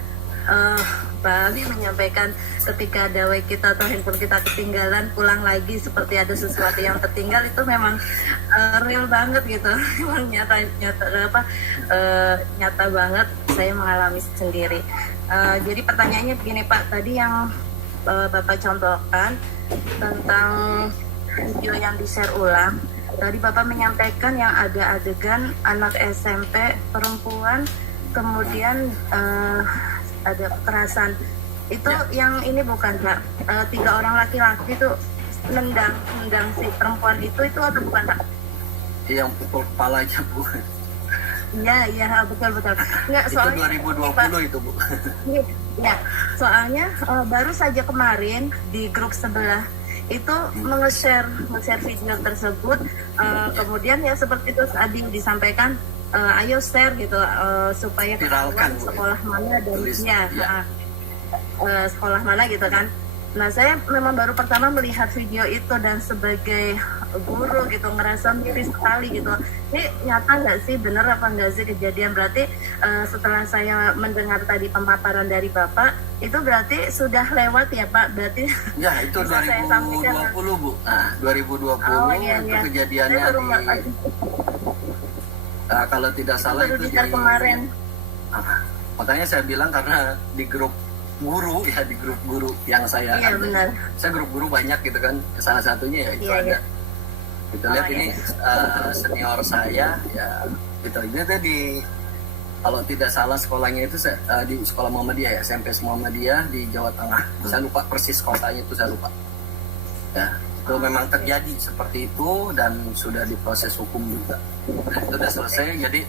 Pak Ali menyampaikan ketika dawai kita atau handphone kita ketinggalan, pulang lagi seperti ada sesuatu yang tertinggal. Itu memang real banget gitu. Memang nyata banget, saya mengalami sendiri. Jadi pertanyaannya begini Pak, tadi yang Bapak contohkan tentang video yang di-share ulang. Tadi Bapak menyampaikan yang ada adegan anak SMP perempuan, kemudian ada kekerasan. Itu yang ini bukan Pak? 3 orang laki-laki itu nendang si perempuan itu atau bukan Pak? Yang pukul kepalanya Bu. Iya betul. Nggak, Itu soalnya 2020 Pak, itu Bu. Ya, soalnya baru saja kemarin di grup sebelah itu nge-share video tersebut, kemudian ya seperti itu tadi disampaikan, ayo share gitu supaya Viralkan, ketahuan sekolah mana dan tulisnya, ya. Sekolah mana gitu kan. Nah, saya memang baru pertama melihat video itu dan sebagai guru gitu ngerasa miris sekali gitu. Ini nyata nggak sih, bener apa nggak sih kejadian? Berarti setelah saya mendengar tadi pemaparan dari Bapak, itu berarti sudah lewat ya Pak? Berarti Ya, itu bisa saya sampaikan. 2020 Bu. Nah, 2020 itu kejadiannya Saya baru kalau tidak salah baru itu di-share kemarin. Makanya saya bilang karena di grup guru ya, di grup guru yang saya Iya, ada. benar. Saya grup guru banyak gitu kan, salah satunya ya itu Iya, ada. iya. Kita lihat ini senior saya ya, gitu. Ini tadi kalau tidak salah sekolahnya itu di sekolah Muhammadiyah ya, SMP Muhammadiyah di Jawa Tengah. Saya lupa persis kotanya itu, saya lupa. Ya, itu memang terjadi seperti itu dan sudah diproses hukum juga. Dan itu sudah selesai. Jadi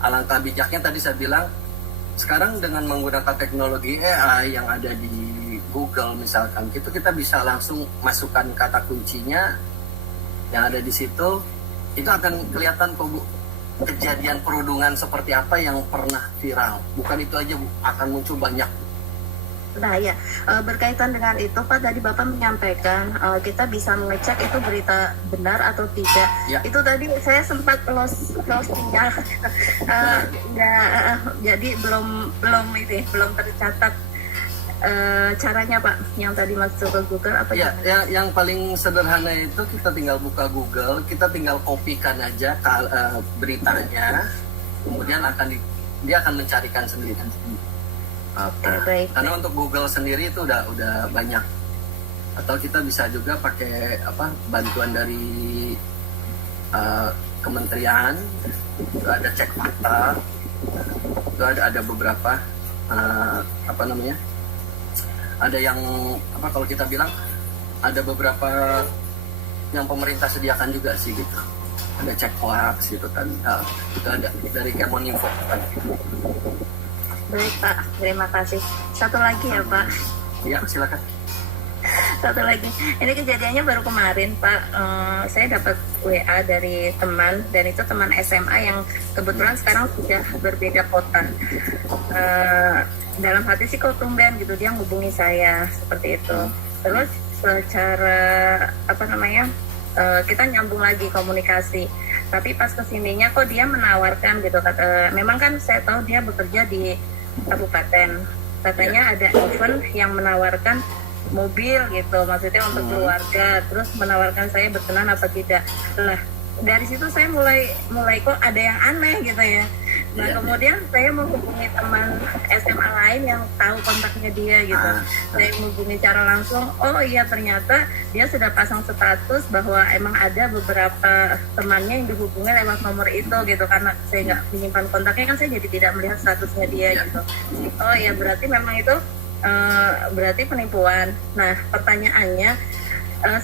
alangkah bijaknya tadi saya bilang, sekarang dengan menggunakan teknologi AI yang ada di Google misalkan, itu kita bisa langsung masukkan kata kuncinya yang ada di situ, itu akan kelihatan kok Bu. kejadian perundungan seperti apa yang pernah viral. Bukan itu aja Bu, akan muncul banyak. Nah ya, berkaitan dengan itu Pak, tadi Bapak menyampaikan kita bisa mengecek itu berita benar atau tidak. Ya. Itu tadi saya sempat lost sinyal. Jadi belum tercatat caranya Pak, yang tadi masuk ke Google atau Ya, yang paling sederhana itu kita tinggal buka Google, kita tinggal kopikan aja beritanya, kemudian dia akan mencarikan sendiri. Oke, baik. Karena untuk Google sendiri itu udah banyak. Atau kita bisa juga pakai bantuan dari kementerian, itu ada cek fakta, itu ada beberapa ada yang kalau kita bilang ada beberapa yang pemerintah sediakan juga sih gitu. Ada cek hoax gitu kan, itu ada dari Kemeninfo kan. Baik Pak, terima kasih. Satu lagi ya Pak. Ya, silakan. Satu lagi, ini kejadiannya baru kemarin Pak. Saya dapat WA dari teman, dan itu teman SMA yang kebetulan sekarang sudah berbeda kota. Dalam hati sih kok tumben gitu dia menghubungi saya seperti itu. Terus secara kita nyambung lagi komunikasi. Tapi pas kesininya kok dia menawarkan gitu. Memang kan saya tahu dia bekerja di kabupaten. Katanya ada event yang menawarkan mobil gitu, maksudnya untuk keluarga, terus menawarkan saya berkenan apa tidak. Lah dari situ saya mulai kok ada yang aneh gitu ya. Nah kemudian saya menghubungi teman SMA lain yang tahu kontaknya dia gitu. Saya menghubungi secara langsung, oh iya ternyata dia sudah pasang status bahwa emang ada beberapa temannya yang dihubungi lewat nomor itu gitu. Karena saya nggak menyimpan kontaknya kan, saya jadi tidak melihat statusnya dia gitu. Oh iya berarti memang itu berarti penipuan. Nah pertanyaannya,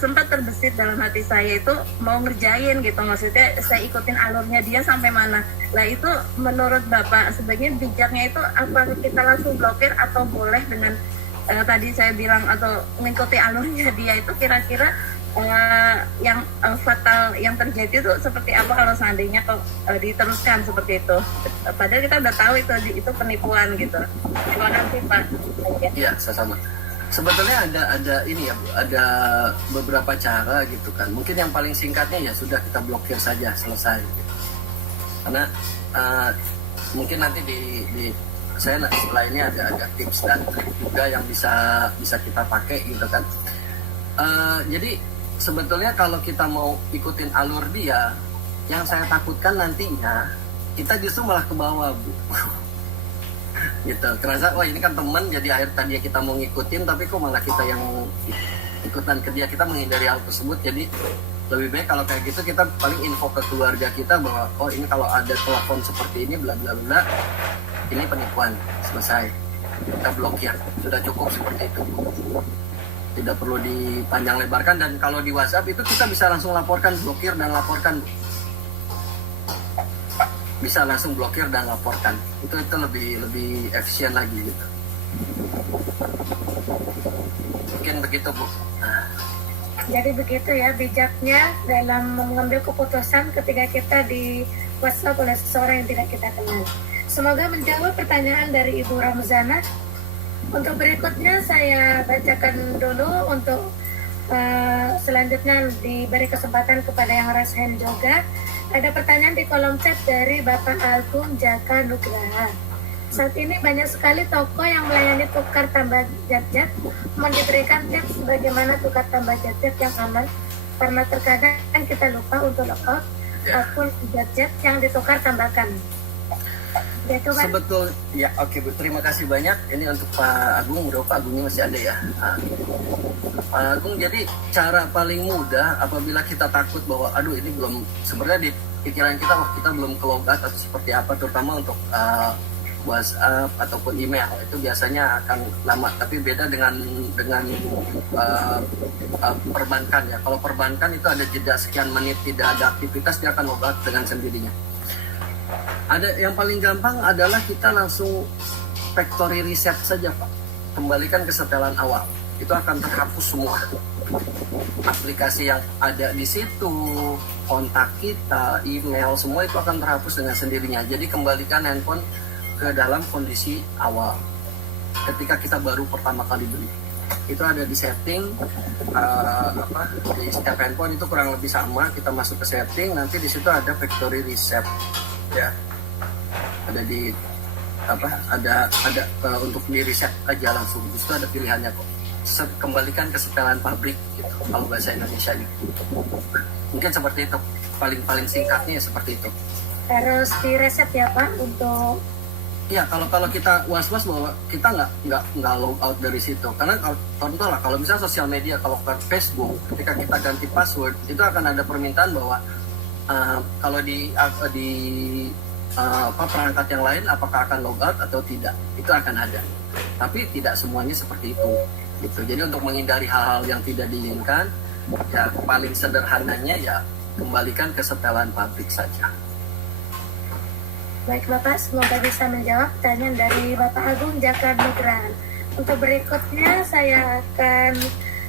sempat terbesit dalam hati saya itu mau ngerjain gitu, maksudnya saya ikutin alurnya dia sampai mana. Lah itu menurut Bapak sebaiknya bijaknya itu apa kita langsung blokir atau boleh dengan tadi saya bilang atau mengikuti alurnya dia itu, kira-kira yang fatal yang terjadi itu seperti apa kalau seandainya kok diteruskan seperti itu, padahal kita udah tahu itu penipuan gitu. Terima kasih Pak. Iya, sama. Sebetulnya ada ini ya, ada beberapa cara gitu kan. Mungkin yang paling singkatnya ya sudah kita blokir saja, selesai. Karena mungkin nanti di saya setelah ini ada tips dan trik juga yang bisa kita pakai gitu kan. Jadi sebetulnya kalau kita mau ikutin alur dia, yang saya takutkan nantinya kita justru malah ke bawah Bu. Gitu, kerasa wah ini kan teman, jadi akhir tadi kita mau ngikutin tapi kok malah kita yang ikutan ke dia, kita menghindari hal tersebut. Jadi lebih baik kalau kayak gitu kita paling info ke keluarga kita bahwa oh ini kalau ada telepon seperti ini bla bla bla, ini penipuan, selesai, kita blokir, sudah cukup seperti itu, tidak perlu dipanjang lebarkan. Dan kalau di WhatsApp itu kita bisa langsung laporkan, blokir dan laporkan, bisa langsung blokir dan laporkan, itu lebih efisien lagi gitu. Mungkin begitu Bu. Jadi begitu ya bijaknya dalam mengambil keputusan ketika kita di WhatsApp oleh seseorang yang tidak kita kenal. Semoga menjawab pertanyaan dari Ibu Ramzana. Untuk berikutnya saya bacakan dulu untuk selanjutnya diberi kesempatan kepada yang raise hand juga. Ada pertanyaan di kolom chat dari Bapak Agung Jaka Nugraha. Saat ini banyak sekali toko yang melayani tukar tambah jat-jat. Mohon diberikan tips bagaimana tukar tambah jat-jat yang aman, karena terkadang kita lupa untuk logout akun jat-jat yang ditukar tambahkan. Gitu kan? Sebetul ya, oke Bu, terima kasih banyak. Ini untuk Pak Agung, udah Pak Agungnya masih ada ya. Pak Agung, jadi cara paling mudah apabila kita takut bahwa aduh ini belum, sebenarnya di pikiran kita wah kita belum ke logout atau seperti apa, terutama untuk WhatsApp ataupun email, itu biasanya akan lama. Tapi beda dengan perbankan ya. Kalau perbankan itu ada jeda sekian menit tidak ada aktivitas, dia akan logout dengan sendirinya. Ada yang paling gampang adalah kita langsung factory reset saja Pak, kembalikan ke setelan awal itu akan terhapus semua. Aplikasi yang ada di situ, kontak kita, email, semua itu akan terhapus dengan sendirinya. Jadi kembalikan handphone ke dalam kondisi awal ketika kita baru pertama kali beli. Itu ada di setting, di setiap handphone itu kurang lebih sama. Kita masuk ke setting, nanti di situ ada factory reset, ya. Ada di untuk di reset aja langsung. Di situ ada pilihannya kok. Kembalikan ke setelan pabrik gitu, kalau bahasa Indonesia gitu. Mungkin seperti itu, paling singkatnya ya seperti itu. Harus di reset ya Pak untuk. Iya, kalau kita was-was bahwa kita nggak log out dari situ, karena contoh lah kalau misalnya sosial media, kalau ke Facebook, ketika kita ganti password itu akan ada permintaan bahwa kalau di perangkat yang lain apakah akan log out atau tidak, itu akan ada. Tapi tidak semuanya seperti itu. Gitu. Jadi untuk menghindari hal-hal yang tidak diinginkan, ya paling sederhananya ya kembalikan ke setelan pabrik saja. Baik Bapak, semoga bisa menjawab pertanyaan dari Bapak Agung Jaka Nugraha. Untuk berikutnya saya akan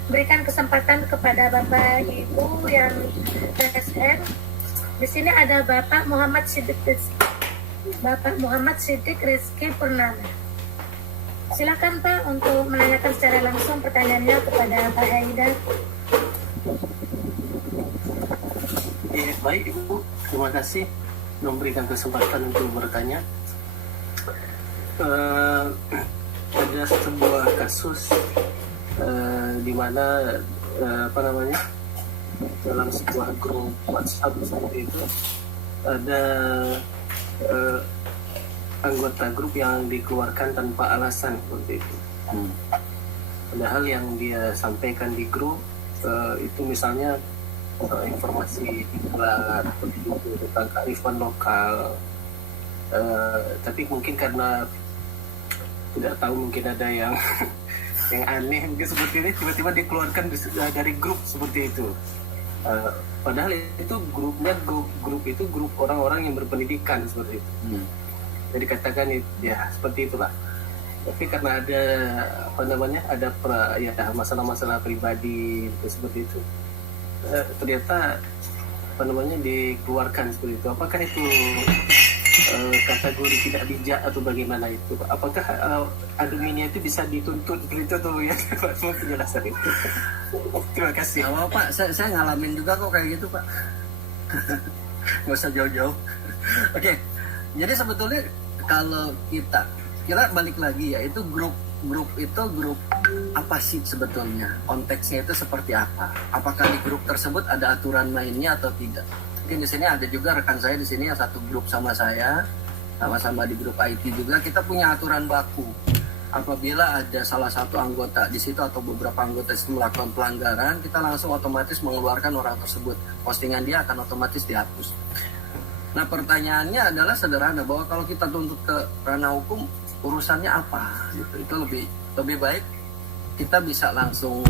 berikan kesempatan kepada Bapak Ibu yang TSN. Di sini ada Bapak Muhammad Siddiq Rizky Purnama. Silakan Pak untuk menanyakan secara langsung pertanyaannya kepada Pak Haidar. Ya, baik Ibu, terima kasih memberikan kesempatan untuk bertanya. Ada sebuah kasus di mana dalam sebuah grup WhatsApp seperti itu ada anggota grup yang dikeluarkan tanpa alasan seperti itu. Padahal yang dia sampaikan di grup itu misalnya informasi iklan tentang kearifan lokal, tapi mungkin karena tidak tahu, mungkin ada yang yang aneh mungkin seperti ini, tiba-tiba dikeluarkan dari grup seperti itu. Padahal itu grup itu grup orang-orang yang berpendidikan seperti itu. Jadi katakan ya seperti itulah. Tapi karena ada masalah-masalah pribadi seperti itu, ternyata dikeluarkan seperti itu. Apakah itu kategori tidak bijak atau bagaimana itu? Apakah adminnya itu bisa dituntut seperti itu atau ya? Mau penjelasan itu. Terima kasih. Ya, Pak, saya ngalamin juga kok kayak gitu Pak. Nggak usah jauh-jauh. Oke, jadi sebetulnya kalau kita balik lagi ya, itu grup itu grup apa sih sebetulnya, konteksnya itu seperti apa, apakah di grup tersebut ada aturan mainnya atau tidak. Mungkin di sini ada juga rekan saya di sini yang satu grup sama saya, sama-sama di grup IT juga, kita punya aturan baku. Apabila ada salah satu anggota di situ atau beberapa anggota itu melakukan pelanggaran, kita langsung otomatis mengeluarkan orang tersebut, postingan dia akan otomatis dihapus. Nah pertanyaannya adalah sederhana, bahwa kalau kita tuntut ke ranah hukum, urusannya apa? Gitu. Itu lebih baik kita bisa langsung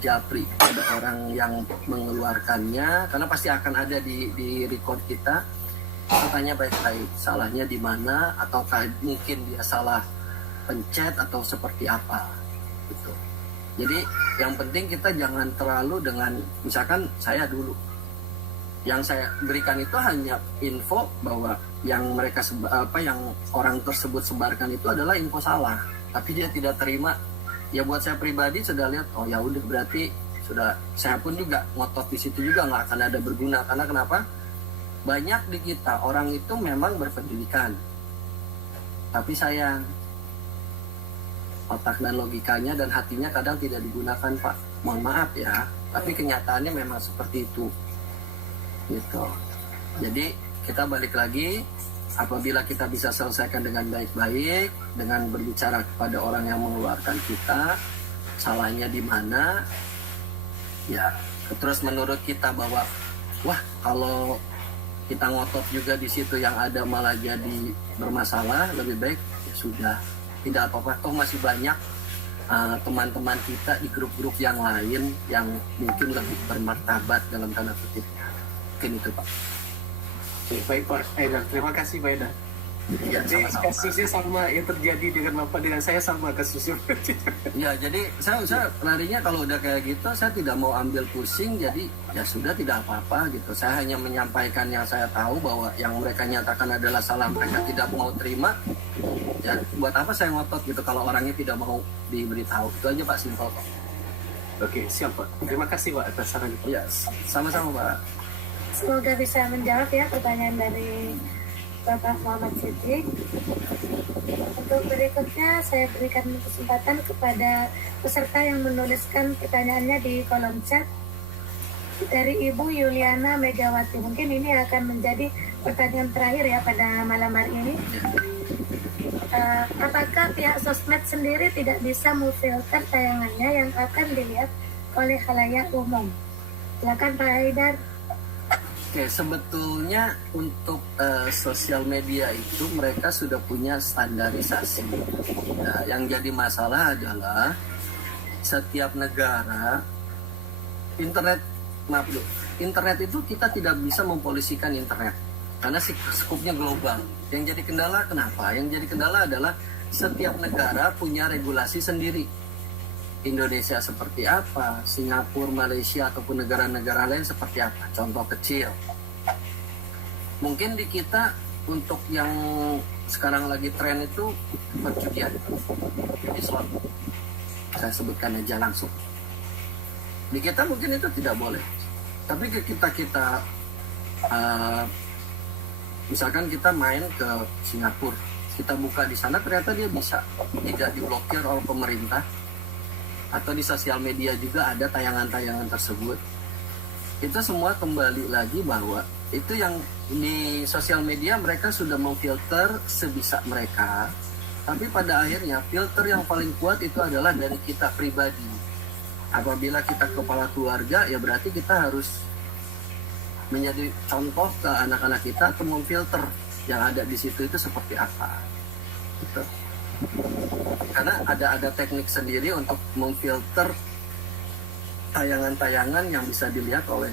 japri pada orang yang mengeluarkannya, karena pasti akan ada di record kita. Kita tanya baik-baik, salahnya di mana, ataukah mungkin dia salah pencet atau seperti apa gitu. Jadi yang penting kita jangan terlalu dengan, misalkan saya dulu, yang saya berikan itu hanya info bahwa yang mereka yang orang tersebut sebarkan itu adalah info salah, tapi dia tidak terima. Ya buat saya pribadi sudah lihat, oh ya udah, berarti sudah, saya pun juga ngotot di situ juga nggak akan ada berguna. Karena kenapa? Banyak di kita orang itu memang berpendidikan, tapi sayang otak dan logikanya dan hatinya kadang tidak digunakan Pak. Mohon maaf ya, tapi kenyataannya memang seperti itu. Gitu. Jadi kita balik lagi, apabila kita bisa selesaikan dengan baik-baik, dengan berbicara kepada orang yang mengeluarkan kita, salahnya di mana, ya terus menurut kita bahwa wah kalau kita ngotot juga di situ yang ada malah jadi bermasalah, lebih baik ya sudah, tidak apa-apa, toh masih banyak teman-teman kita di grup-grup yang lain yang mungkin lebih bermartabat dalam tanda kutip. Mungkin itu Pak. Baik Pak Haidar, terima kasih Pak Haidar. Ya, Jadi sama-sama. kasusnya sama yang terjadi dengan Bapak dengan saya sama kasusnya. Ya, jadi saya larinya kalau udah kayak gitu, saya tidak mau ambil pusing, jadi ya sudah, tidak apa-apa gitu. Saya hanya menyampaikan yang saya tahu, bahwa yang mereka nyatakan adalah salah, mereka tidak mau terima. Ya, buat apa saya ngotot gitu kalau orangnya tidak mau diberitahu. Itu aja Pak, simpel kok. Oke, siap Pak. Terima kasih Pak atas saran itu. Ya, sama-sama Pak. Semoga bisa menjawab ya pertanyaan dari Bapak Muhammad Siddiq. Untuk berikutnya saya berikan kesempatan kepada peserta yang menuliskan pertanyaannya di kolom chat. Dari Ibu Yuliana Megawati. Mungkin ini akan menjadi pertanyaan terakhir ya pada malam hari ini. Apakah pihak sosmed sendiri tidak bisa memfilter tayangannya yang akan dilihat oleh khalayak umum? Silakan Pak Haidar. Oke, sebetulnya untuk sosial media itu mereka sudah punya standarisasi. Nah, yang jadi masalah adalah setiap negara internet itu kita tidak bisa mempolisikan internet karena skupnya global. Yang jadi kendala kenapa? Yang jadi kendala adalah setiap negara punya regulasi sendiri. Indonesia seperti apa, Singapura, Malaysia, ataupun negara-negara lain seperti apa. Contoh kecil, mungkin di kita untuk yang sekarang lagi tren itu perjudian, judi slot. Saya sebutkan aja langsung. Di kita mungkin itu tidak boleh, tapi ke kita misalkan kita main ke Singapura, kita buka di sana, ternyata dia bisa tidak diblokir oleh pemerintah. Atau di sosial media juga ada tayangan-tayangan tersebut. Itu semua kembali lagi bahwa itu yang di sosial media mereka sudah memfilter sebisa mereka, tapi pada akhirnya filter yang paling kuat itu adalah dari kita pribadi. Apabila kita kepala keluarga, ya berarti kita harus menjadi contoh ke anak-anak kita atau memfilter yang ada di situ itu seperti apa gitu. Karena ada teknik sendiri untuk memfilter tayangan-tayangan yang bisa dilihat oleh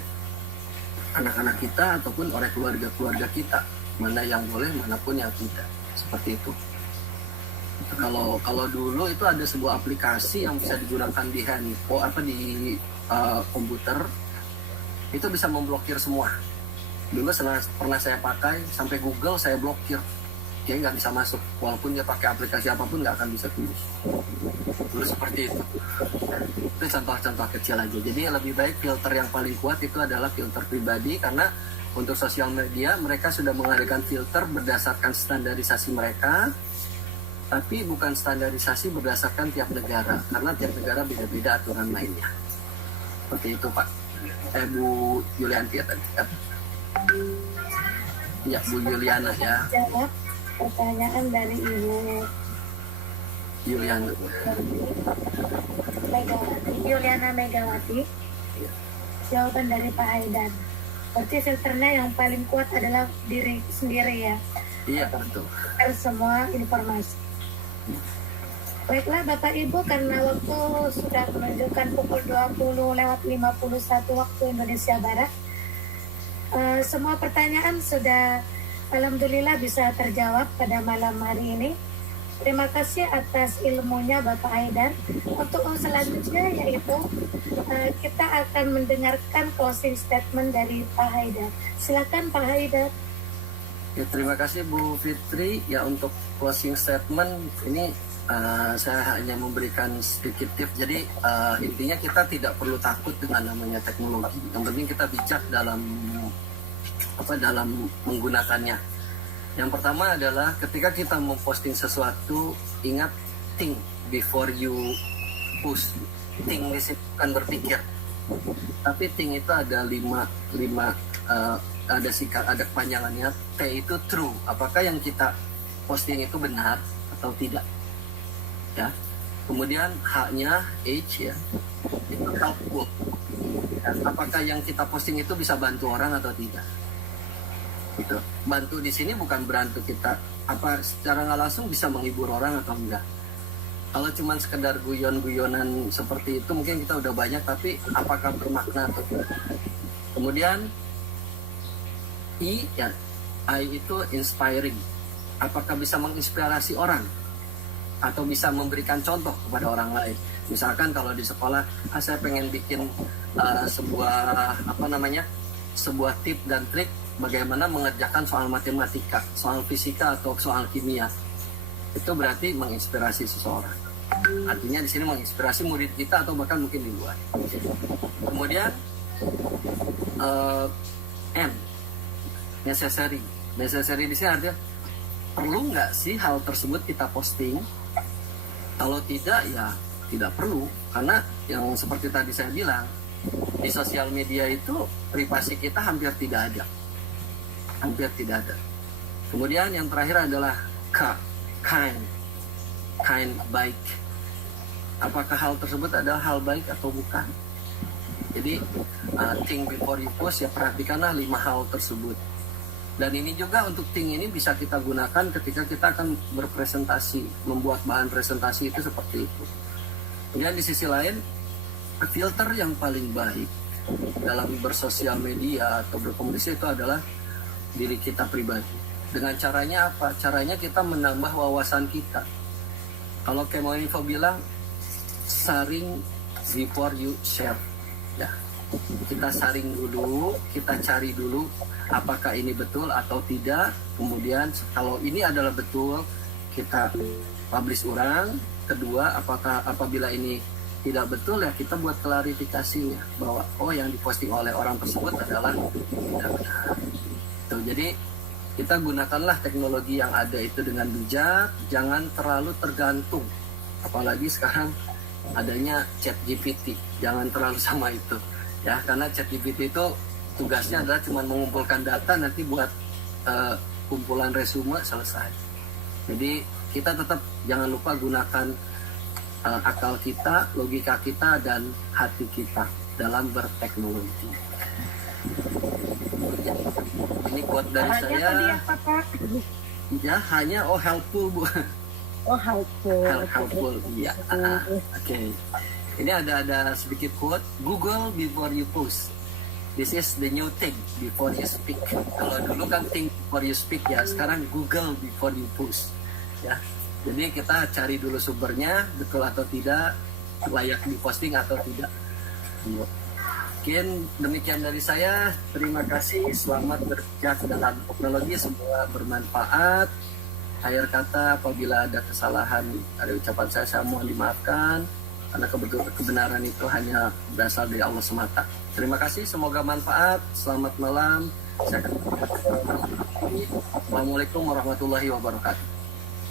anak-anak kita ataupun oleh keluarga-keluarga kita, mana yang boleh, manapun yang tidak, seperti itu. Kalau dulu itu ada sebuah aplikasi yang bisa digunakan di handphone di komputer, itu bisa memblokir semua. Dulu pernah saya pakai, sampai Google saya blokir, dia nggak bisa masuk, walaupun dia pakai aplikasi apapun nggak akan bisa tembus. Dulu seperti itu. Itu contoh-contoh kecil aja. Jadi lebih baik filter yang paling kuat itu adalah filter pribadi, karena untuk sosial media mereka sudah mengadakan filter berdasarkan standarisasi mereka, tapi bukan standarisasi berdasarkan tiap negara, karena tiap negara beda-beda aturan mainnya. Seperti itu Pak. Bu Yulianti ya tadi. Ya, Bu Yuliana ya. Jawab pertanyaan dari Ibu Yuliana. Yuliana Megawati. Jawaban dari Pak Haidar. Berarti filternya yang paling kuat adalah diri sendiri ya. Iya, betul. Filter semua informasi. Baiklah Bapak Ibu, karena waktu sudah menunjukkan pukul 20:51 waktu Indonesia Barat. Semua pertanyaan sudah alhamdulillah bisa terjawab pada malam hari ini. Terima kasih atas ilmunya Bapak Haidar. Untuk selanjutnya yaitu kita akan mendengarkan closing statement dari Pak Haidar. Silakan Pak Haidar. Ya, terima kasih Bu Fitri. Ya, untuk closing statement ini saya hanya memberikan sedikit tips. Jadi intinya kita tidak perlu takut dengan namanya teknologi. Yang penting kita bijak dalam menggunakannya. Yang pertama adalah ketika kita memposting sesuatu, ingat think before you post. Think di situ bukan berpikir, tapi think itu ada lima ada kepanjangannya. T itu true. Apakah yang kita posting itu benar atau tidak? Ya. Kemudian H-nya H ya, itu helpful. Ya, apakah yang kita posting itu bisa bantu orang atau tidak? Gitu. Bantu di sini bukan berarti kita secara nggak langsung bisa menghibur orang atau enggak. Kalau cuma sekedar guyon-guyonan seperti itu mungkin kita udah banyak, tapi apakah bermakna atau tidak? Kemudian I itu inspiring. apakah bisa menginspirasi orang atau bisa memberikan contoh kepada orang lain. Misalkan kalau di sekolah, saya pengen bikin sebuah tip dan trik bagaimana mengerjakan soal matematika, soal fisika atau soal kimia. Itu berarti menginspirasi seseorang. Artinya di sini menginspirasi murid kita atau bahkan mungkin di luar. Kemudian necessary di sini artinya perlu nggak sih hal tersebut kita posting? Kalau tidak ya tidak perlu, karena yang seperti tadi saya bilang, di sosial media itu privasi kita hampir tidak ada. Kemudian yang terakhir adalah kind, baik. Apakah hal tersebut adalah hal baik atau bukan? Jadi think before you post, ya perhatikanlah 5 hal tersebut. Dan ini juga untuk think ini bisa kita gunakan ketika kita akan berpresentasi, membuat bahan presentasi itu seperti itu. Kemudian di sisi lain, filter yang paling baik dalam bersosial media atau berkomunikasi itu adalah diri kita pribadi. Dengan caranya apa? Caranya kita menambah wawasan kita. Kalau Kemoinfo bilang, saring before you share. Ya, kita saring dulu, kita cari dulu apakah ini betul atau tidak. Kemudian kalau ini adalah betul, kita publish ulang. Kedua, apabila ini tidak betul, ya kita buat klarifikasinya bahwa yang diposting oleh orang tersebut adalah tidak benar. Tuh, jadi kita gunakanlah teknologi yang ada itu dengan bijak, jangan terlalu tergantung. Apalagi sekarang adanya ChatGPT, jangan terlalu sama itu. Ya, karena ChatGPT itu tugasnya adalah cuma mengumpulkan data, nanti buat kumpulan resume, selesai. Jadi kita tetap jangan lupa gunakan akal kita, logika kita, dan hati kita dalam berteknologi. Ini quote dari saya. Ya, hanya helpful, Bu. Helpful, iya. Oke. Ini ada sedikit quote, Google before you post. This is the new thing, before you speak. Kalau dulu kan think before you speak, ya sekarang Google before you post. Ya, jadi kita cari dulu sumbernya, betul atau tidak, layak diposting atau tidak. Mungkin demikian dari saya. Terima kasih, selamat berjaya dalam teknologi, semoga bermanfaat. Akhir kata, apabila ada kesalahan dari ucapan saya mohon dimaafkan, karena kebenaran itu hanya berasal dari Allah semata. Terima kasih, semoga manfaat. Selamat malam. Assalamualaikum warahmatullahi wabarakatuh.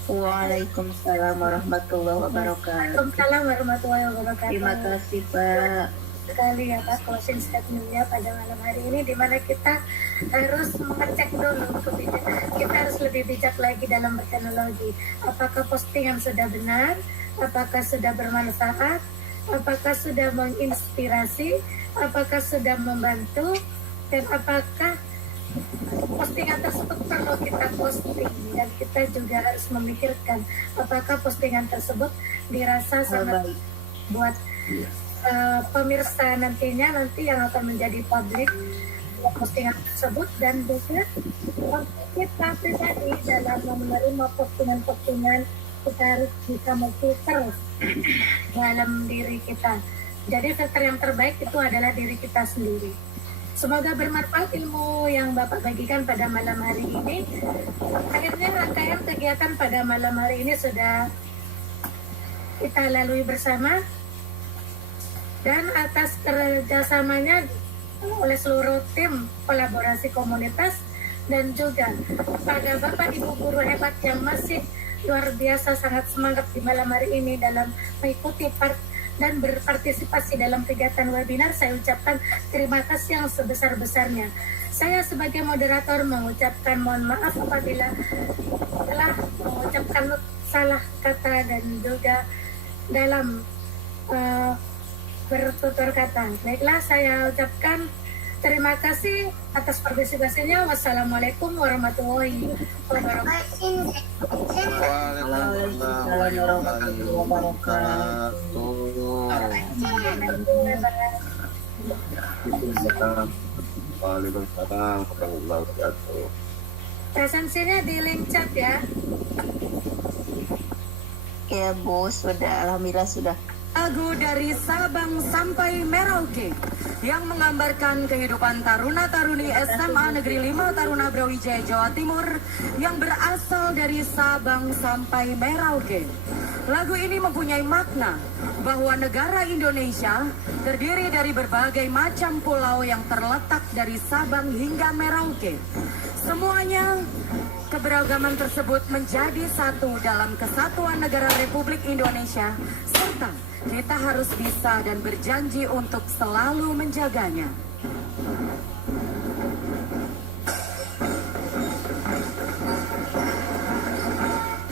Waalaikumsalam warahmatullahi wabarakatuh. Waalaikumsalam warahmatullahi wabarakatuh. Terima kasih, Pak. Sekali ya Pak, closing statementnya pada malam hari ini, di mana kita harus mengecek dulu kita harus lebih bijak lagi dalam berteknologi. Apakah postingan sudah benar? Apakah sudah bermanfaat? Apakah sudah menginspirasi? Apakah sudah membantu? Dan apakah postingan tersebut perlu kita posting? Dan kita juga harus memikirkan apakah postingan tersebut dirasa sangat buat pemirsa nanti yang akan menjadi publik postingan tersebut, dan juga kita pribadi dalam menerima postingan-postingan kita harus bisa memfilter dalam diri kita. Jadi filter yang terbaik itu adalah diri kita sendiri. Semoga bermanfaat ilmu yang Bapak bagikan pada malam hari ini. Akhirnya rangkaian kegiatan pada malam hari ini sudah kita lalui bersama, dan atas kerjasamanya oleh seluruh tim kolaborasi komunitas dan juga pada Bapak Ibu guru hebat yang masih luar biasa sangat semangat di malam hari ini dalam mengikuti dan berpartisipasi dalam kegiatan webinar, saya ucapkan terima kasih yang sebesar-besarnya. Saya sebagai moderator mengucapkan mohon maaf apabila telah mengucapkan salah kata dan juga dalam bertutur kata. Baiklah, saya ucapkan terima kasih atas partisipasinya. Wassalamualaikum warahmatullahi wabarakatuh. Waalaikumsalam warahmatullahi wabarakatuh. Waalaikumsalam warahmatullahi wabarakatuh. Presensinya di link chat ya. Ya Bu, sudah, alhamdulillah sudah. Lagu dari Sabang sampai Merauke yang menggambarkan kehidupan taruna-taruni SMA Negeri 5 Taruna Brawijaya Jawa Timur yang berasal dari Sabang sampai Merauke. Lagu ini mempunyai makna bahwa negara Indonesia terdiri dari berbagai macam pulau yang terletak dari Sabang hingga Merauke. Semuanya keberagaman tersebut menjadi satu dalam kesatuan negara Republik Indonesia, serta kita harus bisa dan berjanji untuk selalu menjaganya.